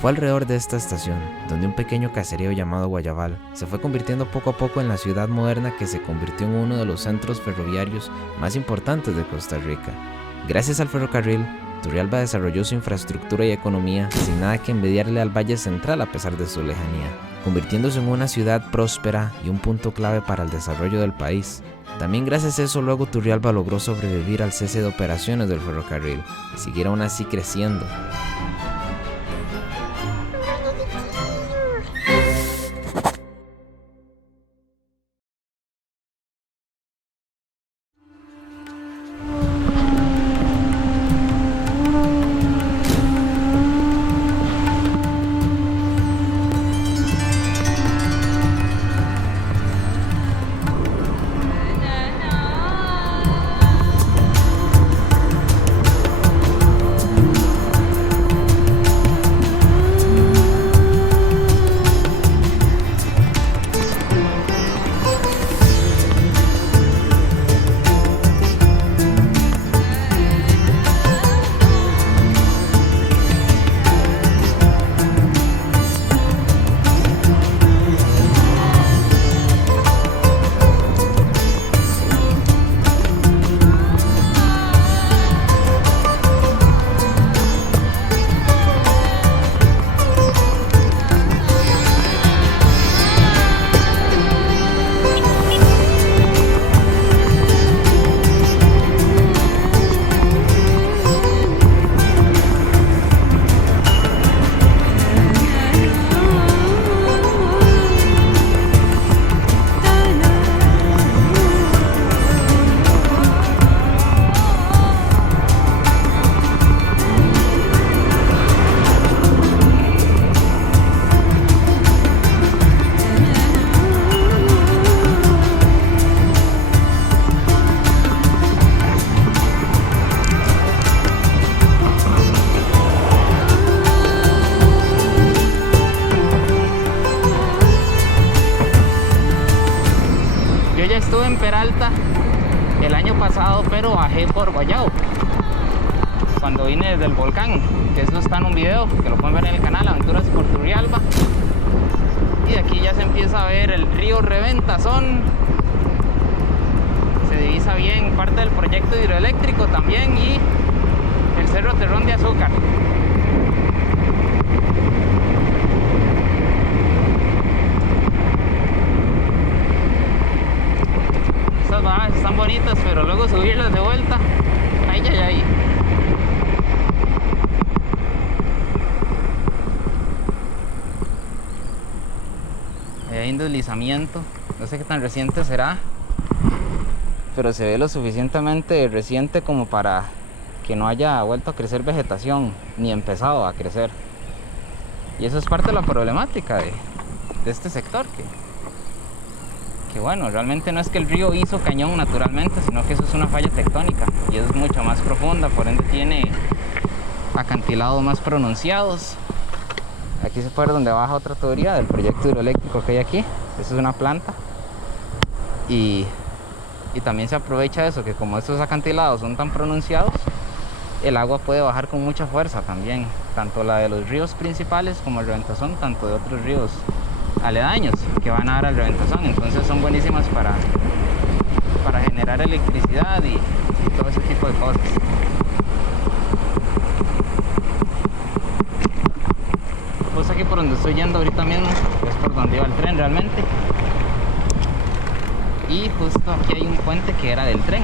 Fue alrededor de esta estación donde un pequeño caserío llamado Guayabal se fue convirtiendo poco a poco en la ciudad moderna que se convirtió en uno de los centros ferroviarios más importantes de Costa Rica. Gracias al ferrocarril, Turrialba desarrolló su infraestructura y economía sin nada que envidiarle al Valle Central a pesar de su lejanía, convirtiéndose en una ciudad próspera y un punto clave para el desarrollo del país. También gracias a eso luego Turrialba logró sobrevivir al cese de operaciones del ferrocarril y seguir aún así creciendo. Estuve en Peralta el año pasado, pero bajé por Guayabo cuando vine desde el volcán, que eso está en un video que lo pueden ver en el canal Aventuras por Turrialba. Y de aquí empieza a ver el río Reventazón. Se divisa bien parte del proyecto hidroeléctrico también y el Cerro Terrón de Azúcar. Estas bajadas están bonitas, pero luego subirlas de vuelta, ay, ay, ay. Hay un deslizamiento, no sé qué tan reciente será, pero se ve lo suficientemente reciente como para que no haya vuelto a crecer vegetación, ni empezado a crecer. Y eso es parte de la problemática de este sector, que bueno, realmente no es que el río hizo cañón naturalmente, sino que eso es una falla tectónica y es mucho más profunda, por ende tiene acantilados más pronunciados. Aquí se puede ver donde baja otra tubería del proyecto hidroeléctrico que hay aquí. Eso es una planta y también se aprovecha eso, que como estos acantilados son tan pronunciados, el agua puede bajar con mucha fuerza también, tanto la de los ríos principales como el Reventazón, tanto de otros ríos aledaños que van a dar al Reventazón. Entonces son buenísimas para generar electricidad y todo ese tipo de cosas. Pues aquí por donde estoy yendo ahorita mismo es por donde iba el tren realmente, y justo aquí hay un puente que era del tren.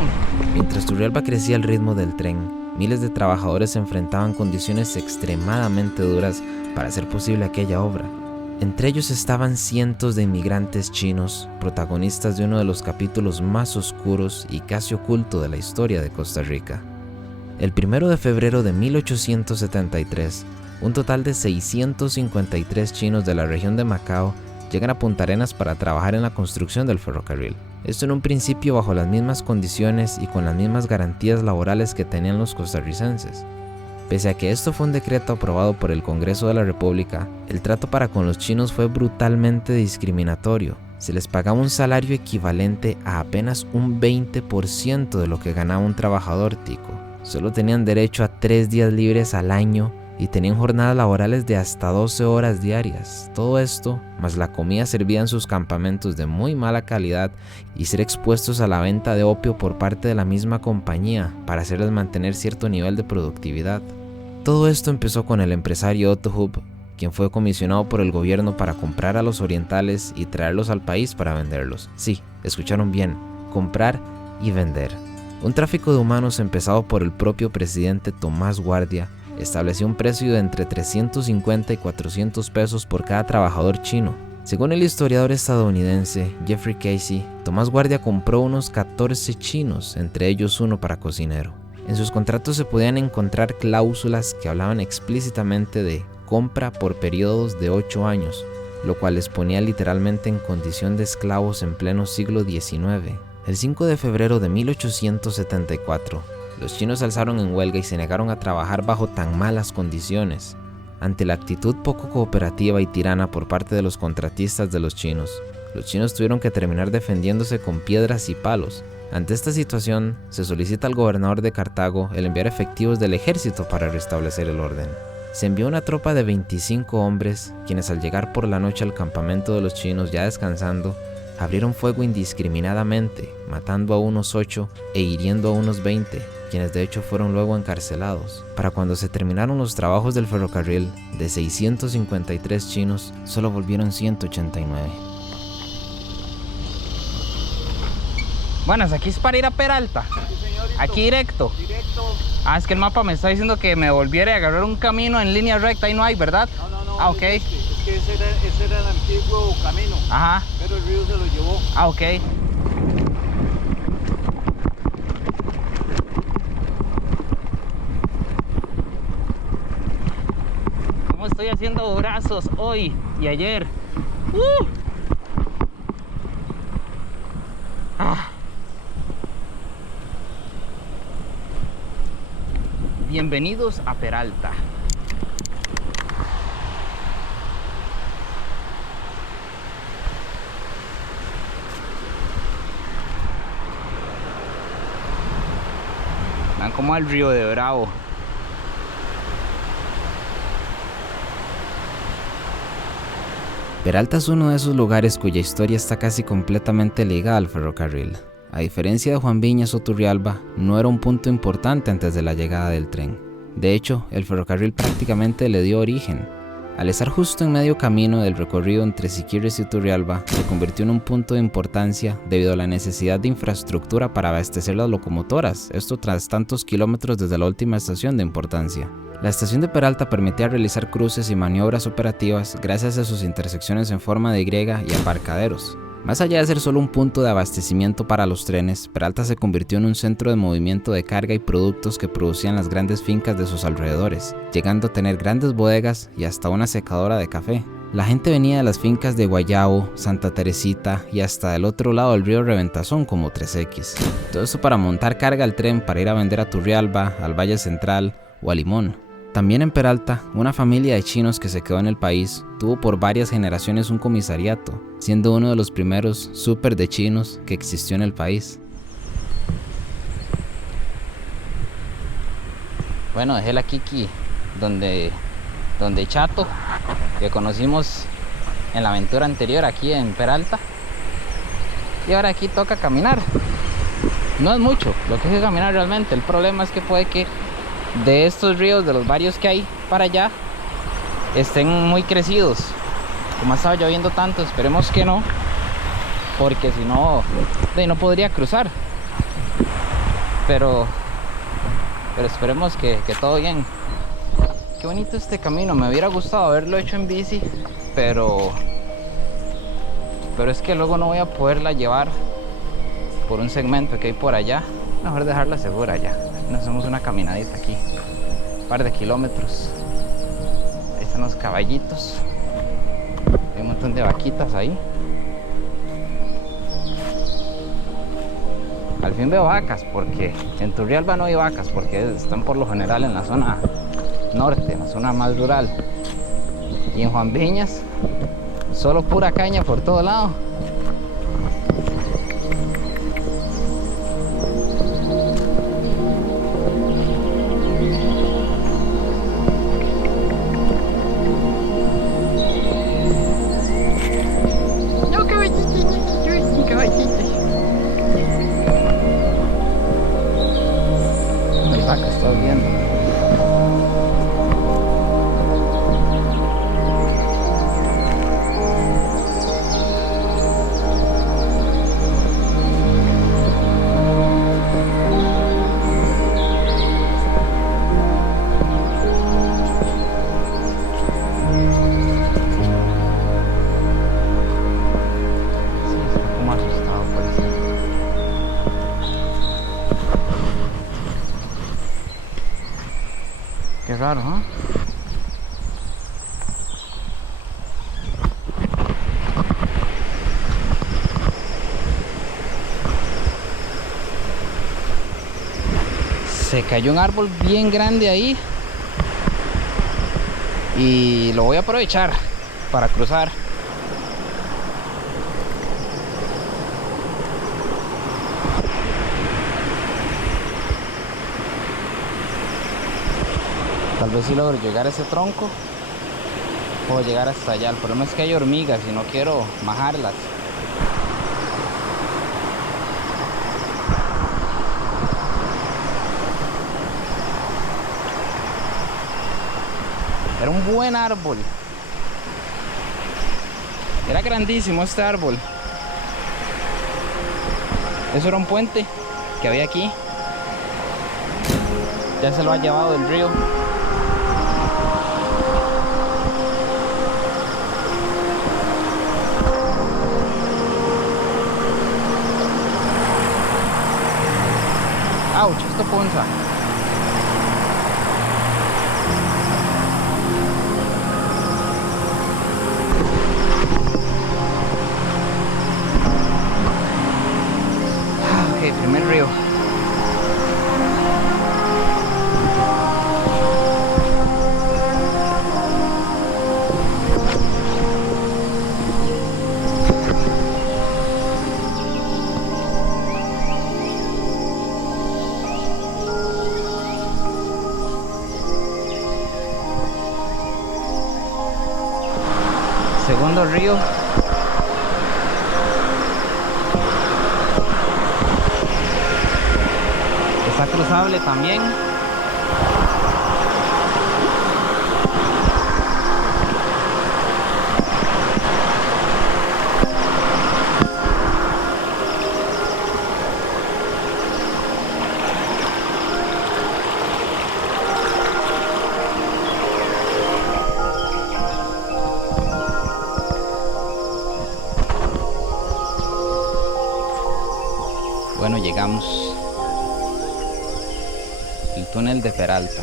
Mientras Turrialba crecía al ritmo del tren, miles de trabajadores se enfrentaban condiciones extremadamente duras para hacer posible aquella obra. Entre ellos estaban cientos de inmigrantes chinos, protagonistas de uno de los capítulos más oscuros y casi oculto de la historia de Costa Rica. El 1 de febrero de 1873, un total de 653 chinos de la región de Macao llegan a Punta Arenas para trabajar en la construcción del ferrocarril. Esto en un principio bajo las mismas condiciones y con las mismas garantías laborales que tenían los costarricenses. Pese a que esto fue un decreto aprobado por el Congreso de la República, el trato para con los chinos fue brutalmente discriminatorio. Se les pagaba un salario equivalente a apenas un 20% de lo que ganaba un trabajador tico. Solo tenían derecho a 3 días libres al año y tenían jornadas laborales de hasta 12 horas diarias. Todo esto, más la comida servida en sus campamentos de muy mala calidad y ser expuestos a la venta de opio por parte de la misma compañía para hacerles mantener cierto nivel de productividad. Todo esto empezó con el empresario Otto Hub, quien fue comisionado por el gobierno para comprar a los orientales y traerlos al país para venderlos. Sí, escucharon bien, comprar y vender. Un tráfico de humanos empezado por el propio presidente Tomás Guardia estableció un precio de entre 350 y 400 pesos por cada trabajador chino. Según el historiador estadounidense Jeffrey Casey, Tomás Guardia compró unos 14 chinos, entre ellos uno para cocinero. En sus contratos se podían encontrar cláusulas que hablaban explícitamente de compra por periodos de 8 años, lo cual les ponía literalmente en condición de esclavos en pleno siglo XIX. El 5 de febrero de 1874, los chinos se alzaron en huelga y se negaron a trabajar bajo tan malas condiciones. Ante la actitud poco cooperativa y tirana por parte de los contratistas de los chinos tuvieron que terminar defendiéndose con piedras y palos. Ante esta situación, se solicita al gobernador de Cartago el enviar efectivos del ejército para restablecer el orden. Se envió una tropa de 25 hombres, quienes al llegar por la noche al campamento de los chinos ya descansando, abrieron fuego indiscriminadamente, matando a unos 8 e hiriendo a unos 20, quienes de hecho fueron luego encarcelados. Para cuando se terminaron los trabajos del ferrocarril, de 653 chinos, solo volvieron 189. Buenas, aquí es para ir a Peralta. Sí, señorito. Aquí directo. Directo. Ah, es que el mapa me está diciendo que me volviera a agarrar un camino en línea recta y no hay, ¿verdad? No. Ah, ok. Es que ese era el antiguo camino. Ajá. Pero el río se lo llevó. Ah, ok. ¿Cómo estoy haciendo brazos hoy y ayer? Bienvenidos a Peralta. Van como al río de Bravo. Peralta es uno de esos lugares cuya historia está casi completamente ligada al ferrocarril. A diferencia de Juan Viñas o Turrialba, no era un punto importante antes de la llegada del tren. De hecho, el ferrocarril prácticamente le dio origen. Al estar justo en medio camino del recorrido entre Siquirres y Turrialba, se convirtió en un punto de importancia debido a la necesidad de infraestructura para abastecer las locomotoras, esto tras tantos kilómetros desde la última estación de importancia. La estación de Peralta permitía realizar cruces y maniobras operativas gracias a sus intersecciones en forma de Y y aparcaderos. Más allá de ser solo un punto de abastecimiento para los trenes, Peralta se convirtió en un centro de movimiento de carga y productos que producían las grandes fincas de sus alrededores, llegando a tener grandes bodegas y hasta una secadora de café. La gente venía de las fincas de Guayabo, Santa Teresita y hasta del otro lado del río Reventazón como 3X. Todo esto para montar carga al tren para ir a vender a Turrialba, al Valle Central o a Limón. También en Peralta, una familia de chinos que se quedó en el país tuvo por varias generaciones un comisariato, siendo uno de los primeros súper de chinos que existió en el país. Bueno, dejé la Kiki donde Chato, que conocimos en la aventura anterior aquí en Peralta. Y ahora aquí toca caminar. No es mucho lo que hay que caminar realmente. El problema es que puede que de estos ríos, de los varios que hay para allá, estén muy crecidos. Como ha estado lloviendo tanto, esperemos que no, porque si no, no podría cruzar. Pero esperemos que todo bien. Qué bonito este camino, me hubiera gustado haberlo hecho en bici, pero es que luego no voy a poderla llevar por un segmento que hay por allá. Mejor dejarla segura ya. Nos hacemos una caminadita aquí, un par de kilómetros. Ahí están los caballitos, hay un montón de vaquitas ahí. Al fin veo vacas, porque en Turrialba no hay vacas, porque están por lo general en la zona norte, en la zona más rural. Y en Juan Viñas, solo pura caña por todo lado. Estás viendo. Qué raro, ¿eh? Se cayó un árbol bien grande ahí y lo voy a aprovechar para cruzar. Tal vez si logro llegar a ese tronco, puedo llegar hasta allá. El problema es que hay hormigas y no quiero majarlas. Era un buen árbol. Era grandísimo este árbol. Eso era un puente que había aquí. Ya se lo ha llevado el río. Ouch, esto punza. Ok, primer río. tremendo río. Está cruzable también. Bueno, llegamos. El túnel de Peralta.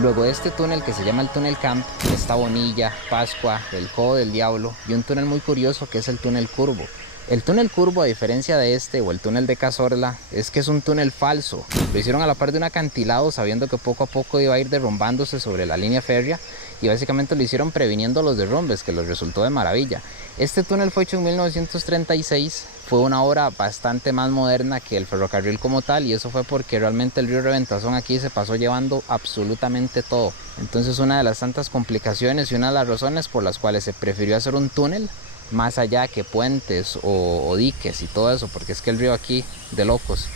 Luego de este túnel, que se llama el túnel Camp, está Bonilla, Pascua, el Codo del Diablo y un túnel muy curioso que es el túnel Curvo. El túnel Curvo, a diferencia de este o el túnel de Cazorla, es que es un túnel falso. Lo hicieron a la par de un acantilado, sabiendo que poco a poco iba a ir derrumbándose sobre la línea férrea, y básicamente lo hicieron previniendo los derrumbes, que les resultó de maravilla. Este túnel fue hecho en 1936, fue una obra bastante más moderna que el ferrocarril como tal, y eso fue porque realmente el río Reventazón aquí se pasó llevando absolutamente todo. Entonces, una de las tantas complicaciones y una de las razones por las cuales se prefirió hacer un túnel más allá que puentes o diques y todo eso, porque es que el río aquí de locos.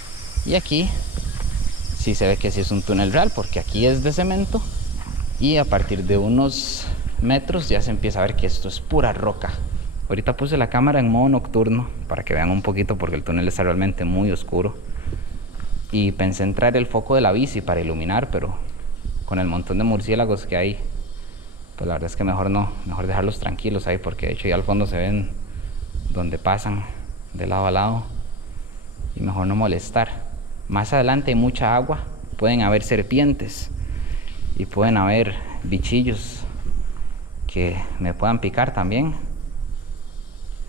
Y aquí sí se ve que sí es un túnel real, porque aquí es de cemento y a partir de unos metros ya se empieza a ver que esto es pura roca. Ahorita puse la cámara en modo nocturno para que vean un poquito, porque el túnel está realmente muy oscuro, y pensé en traer el foco de la bici para iluminar, pero con el montón de murciélagos que hay, pues la verdad es que mejor no, mejor dejarlos tranquilos ahí, porque de hecho ya al fondo se ven donde pasan de lado a lado y mejor no molestar. Más adelante hay mucha agua, pueden haber serpientes y pueden haber bichillos que me puedan picar también.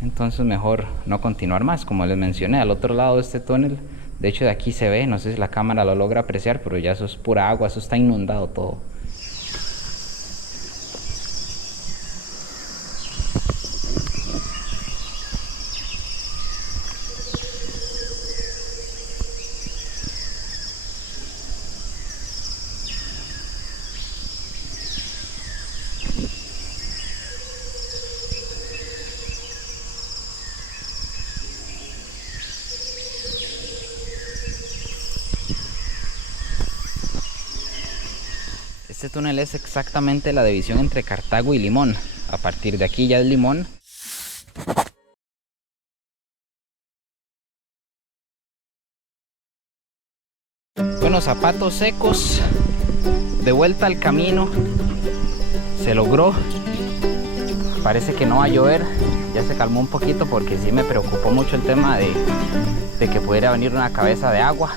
Entonces mejor no continuar más. Como les mencioné, al otro lado de este túnel, de hecho de aquí se ve, no sé si la cámara lo logra apreciar, pero ya eso es pura agua, eso está inundado todo. Este túnel es exactamente la división entre Cartago y Limón. A partir de aquí ya es Limón. Bueno, zapatos secos, de vuelta al camino. Se logró. Parece que no va a llover. Ya se calmó un poquito, porque sí me preocupó mucho el tema de que pudiera venir una cabeza de agua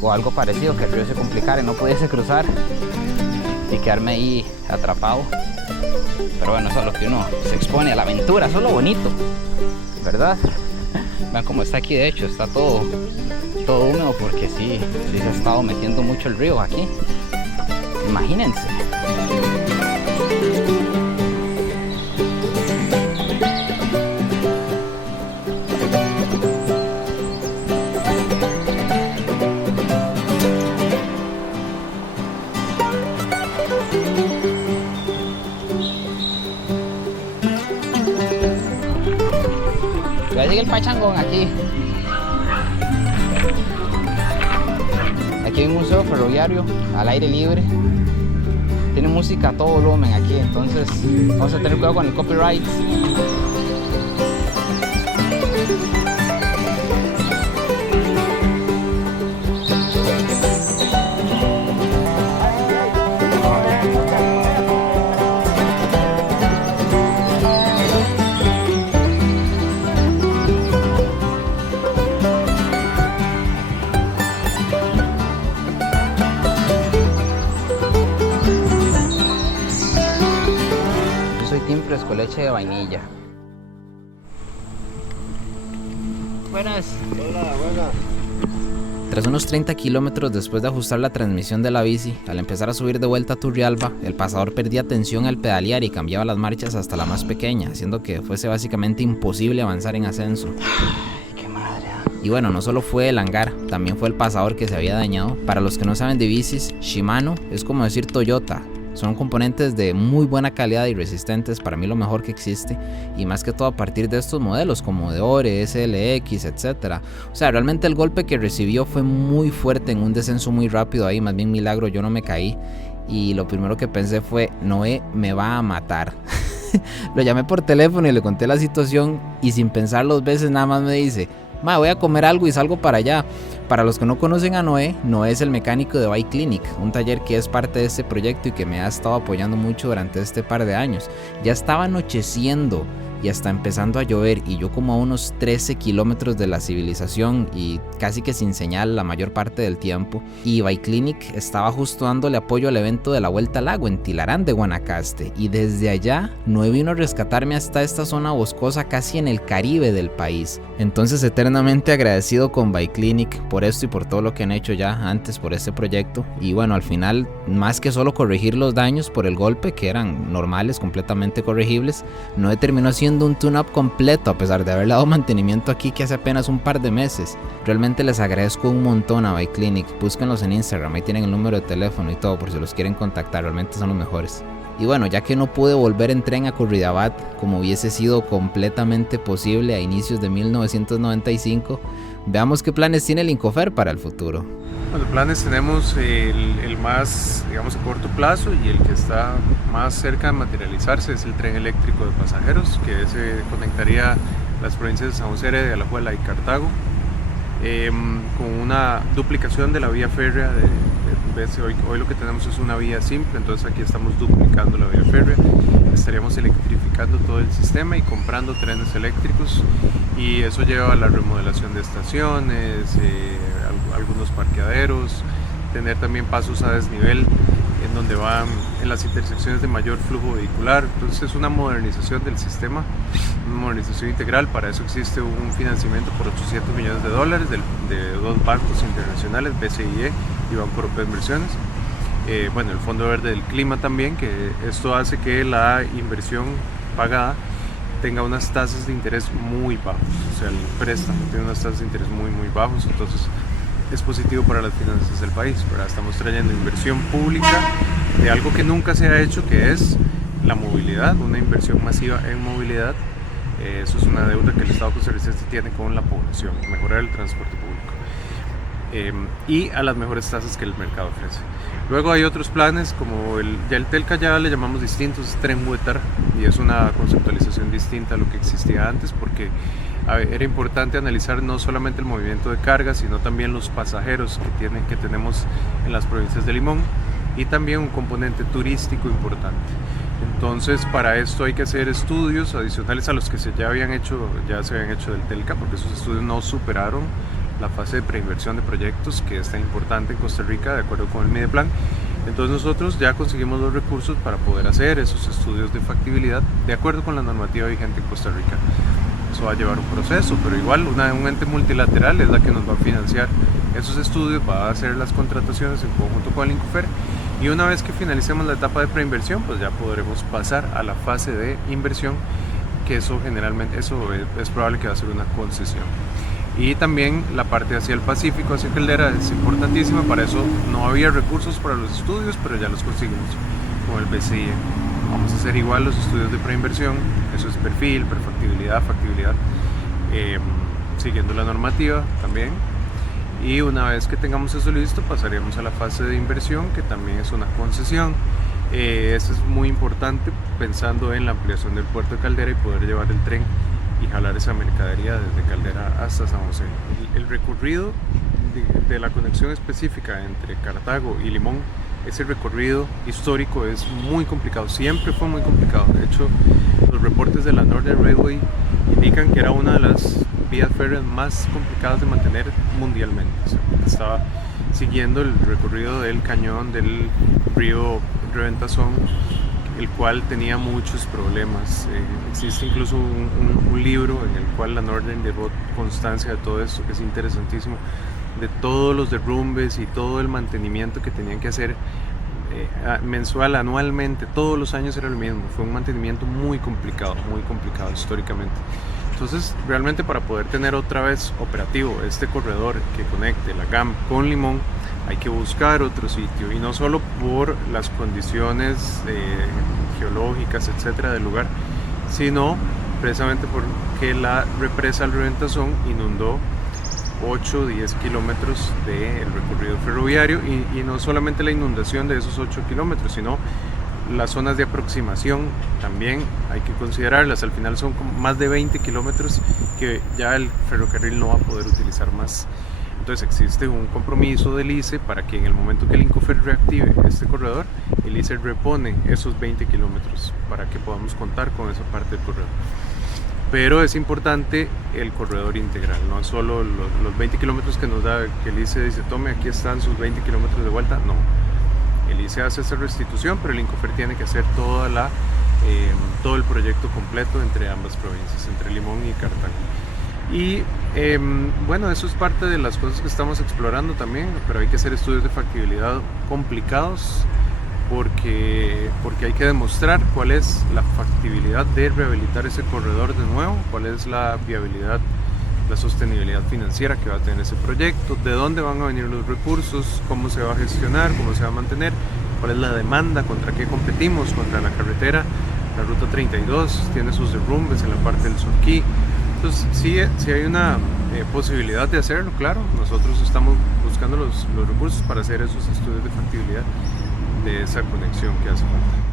o algo parecido, que el río se complicara y no pudiese cruzar y quedarme ahí atrapado. Pero bueno, eso es lo que uno se expone a la aventura, eso es lo bonito, ¿verdad? Vean cómo está aquí, de hecho, está todo húmedo, porque sí se ha estado metiendo mucho el río aquí. Imagínense. Ya sigue el pachangón aquí. Aquí hay un museo ferroviario al aire libre. Tiene música a todo volumen aquí, entonces vamos a tener cuidado con el copyright. Con leche de vainilla. Buenas. Hola, buenas. Tras unos 30 kilómetros después de ajustar la transmisión de la bici, al empezar a subir de vuelta a Turrialba, el pasador perdía tensión al pedalear y cambiaba las marchas hasta la más pequeña, haciendo que fuese básicamente imposible avanzar en ascenso. Qué madre. Y bueno, no solo fue el hangar, también fue el pasador que se había dañado. Para los que no saben de bicis, Shimano es como decir Toyota. Son componentes de muy buena calidad y resistentes, para mí lo mejor que existe, y más que todo a partir de estos modelos como Deore, SLX, etc. O sea, realmente el golpe que recibió fue muy fuerte en un descenso muy rápido ahí, más bien milagro yo no me caí, y lo primero que pensé fue, Noé me va a matar. Lo llamé por teléfono y le conté la situación, y sin pensar 2 veces nada más me dice, ma, voy a comer algo y salgo para allá. Para los que no conocen a Noé, Noé es el mecánico de Bike Clinic, un taller que es parte de este proyecto y que me ha estado apoyando mucho durante este par de años. Ya estaba anocheciendo y hasta empezando a llover, y yo como a unos 13 kilómetros de la civilización y casi que sin señal la mayor parte del tiempo, y Bike Clinic estaba justo dándole apoyo al evento de la Vuelta al Lago en Tilarán de Guanacaste, y desde allá Noé vino a rescatarme hasta esta zona boscosa casi en el Caribe del país. Entonces eternamente agradecido con Bike Clinic por esto y por todo lo que han hecho ya antes por este proyecto. Y bueno, al final, más que solo corregir los daños por el golpe, que eran normales, completamente corregibles, Noé terminó haciendo un tune-up completo a pesar de haberle dado mantenimiento aquí que hace apenas un par de meses. Realmente les agradezco un montón a Bike Clinic. Búsquenlos en Instagram, ahí tienen el número de teléfono y todo por si los quieren contactar, realmente son los mejores. Y bueno, ya que no pude volver en tren a Curridabat como hubiese sido completamente posible a inicios de 1995, veamos qué planes tiene el Incofer para el futuro. Bueno, planes tenemos el más, digamos, a corto plazo, y el que está más cerca de materializarse es el tren eléctrico de pasajeros, que se conectaría las provincias de San José, de Alajuela y Cartago, con una duplicación de la vía férrea. Hoy lo que tenemos es una vía simple, entonces aquí estamos duplicando la vía férrea. Estaríamos electrificando todo el sistema y comprando trenes eléctricos, y eso lleva a la remodelación de estaciones, algunos parqueaderos, tener también pasos a desnivel en donde van en las intersecciones de mayor flujo vehicular. Entonces es una modernización del sistema, una modernización integral. Para eso existe un financiamiento por $800 millones de 2 bancos internacionales, BCIE y Banco Europeo de Inversiones. Bueno, el Fondo Verde del Clima también, que esto hace que la inversión pagada tenga unas tasas de interés muy bajos, o sea, el préstamo tiene unas tasas de interés muy bajos, entonces es positivo para las finanzas del país. ¿Verdad? Estamos trayendo inversión pública de algo que nunca se ha hecho, que es la movilidad, una inversión masiva en movilidad. Eso es una deuda que el Estado costarricense tiene con la población, mejorar el transporte público y a las mejores tasas que el mercado ofrece. Luego hay otros planes como el Telca, ya le llamamos distintos, es Tren Huetar, y es una conceptualización distinta a lo que existía antes, porque era importante analizar no solamente el movimiento de carga, sino también los pasajeros que tenemos en las provincias de Limón, y también un componente turístico importante. Entonces, para esto hay que hacer estudios adicionales a los que ya se habían hecho del Telca, porque esos estudios no superaron la fase de preinversión de proyectos, que es tan importante en Costa Rica de acuerdo con el Mideplan. Entonces nosotros ya conseguimos los recursos para poder hacer esos estudios de factibilidad de acuerdo con la normativa vigente en Costa Rica. Eso va a llevar un proceso, pero igual un ente multilateral es la que nos va a financiar esos estudios, va a hacer las contrataciones en conjunto con el Incofer, y una vez que finalicemos la etapa de preinversión, pues ya podremos pasar a la fase de inversión, que eso es probable que va a ser una concesión. Y también la parte hacia el Pacífico, hacia Caldera, es importantísima. Para eso no había recursos para los estudios, pero ya los conseguimos con el BCIE. Vamos a hacer igual los estudios de preinversión, eso es perfil, perfactibilidad, factibilidad, siguiendo la normativa también. Y una vez que tengamos eso listo, pasaremos a la fase de inversión, que también es una concesión. Eso es muy importante pensando en la ampliación del puerto de Caldera y poder llevar el tren y jalar esa mercadería desde Caldera hasta San José. El recorrido de la conexión específica entre Cartago y Limón, ese recorrido histórico es muy complicado, siempre fue muy complicado. De hecho, los reportes de la Northern Railway indican que era una de las vías férreas más complicadas de mantener mundialmente. O sea, estaba siguiendo el recorrido del cañón del río Reventazón, el cual tenía muchos problemas. Existe incluso un libro en el cual la Northern llevó constancia de todo esto, que es interesantísimo, de todos los derrumbes y todo el mantenimiento que tenían que hacer mensual, anualmente, todos los años era lo mismo. Fue un mantenimiento muy complicado históricamente. Entonces, realmente para poder tener otra vez operativo este corredor que conecte la GAM con Limón, hay que buscar otro sitio, y no solo por las condiciones geológicas, etcétera, del lugar, sino precisamente porque la represa del Reventazón inundó 8 o 10 kilómetros del recorrido ferroviario, y no solamente la inundación de esos 8 kilómetros, sino las zonas de aproximación también hay que considerarlas. Al final son como más de 20 kilómetros que ya el ferrocarril no va a poder utilizar más. Entonces existe un compromiso del ICE para que en el momento que el Incofer reactive este corredor, el ICE repone esos 20 kilómetros para que podamos contar con esa parte del corredor. Pero es importante el corredor integral, no solo los 20 kilómetros que nos da, que el ICE dice, tome, aquí están sus 20 kilómetros de vuelta. No, el ICE hace esa restitución, pero el Incofer tiene que hacer todo el proyecto completo entre ambas provincias, entre Limón y Cartago. Y bueno, eso es parte de las cosas que estamos explorando también, pero hay que hacer estudios de factibilidad complicados, porque hay que demostrar cuál es la factibilidad de rehabilitar ese corredor de nuevo, cuál es la viabilidad, la sostenibilidad financiera que va a tener ese proyecto, de dónde van a venir los recursos, cómo se va a gestionar, cómo se va a mantener, cuál es la demanda, contra qué competimos, contra la carretera. La ruta 32 tiene sus derrumbes en la parte del Surquí. Entonces sí hay una posibilidad de hacerlo, claro. Nosotros estamos buscando los recursos para hacer esos estudios de factibilidad de esa conexión que hace falta.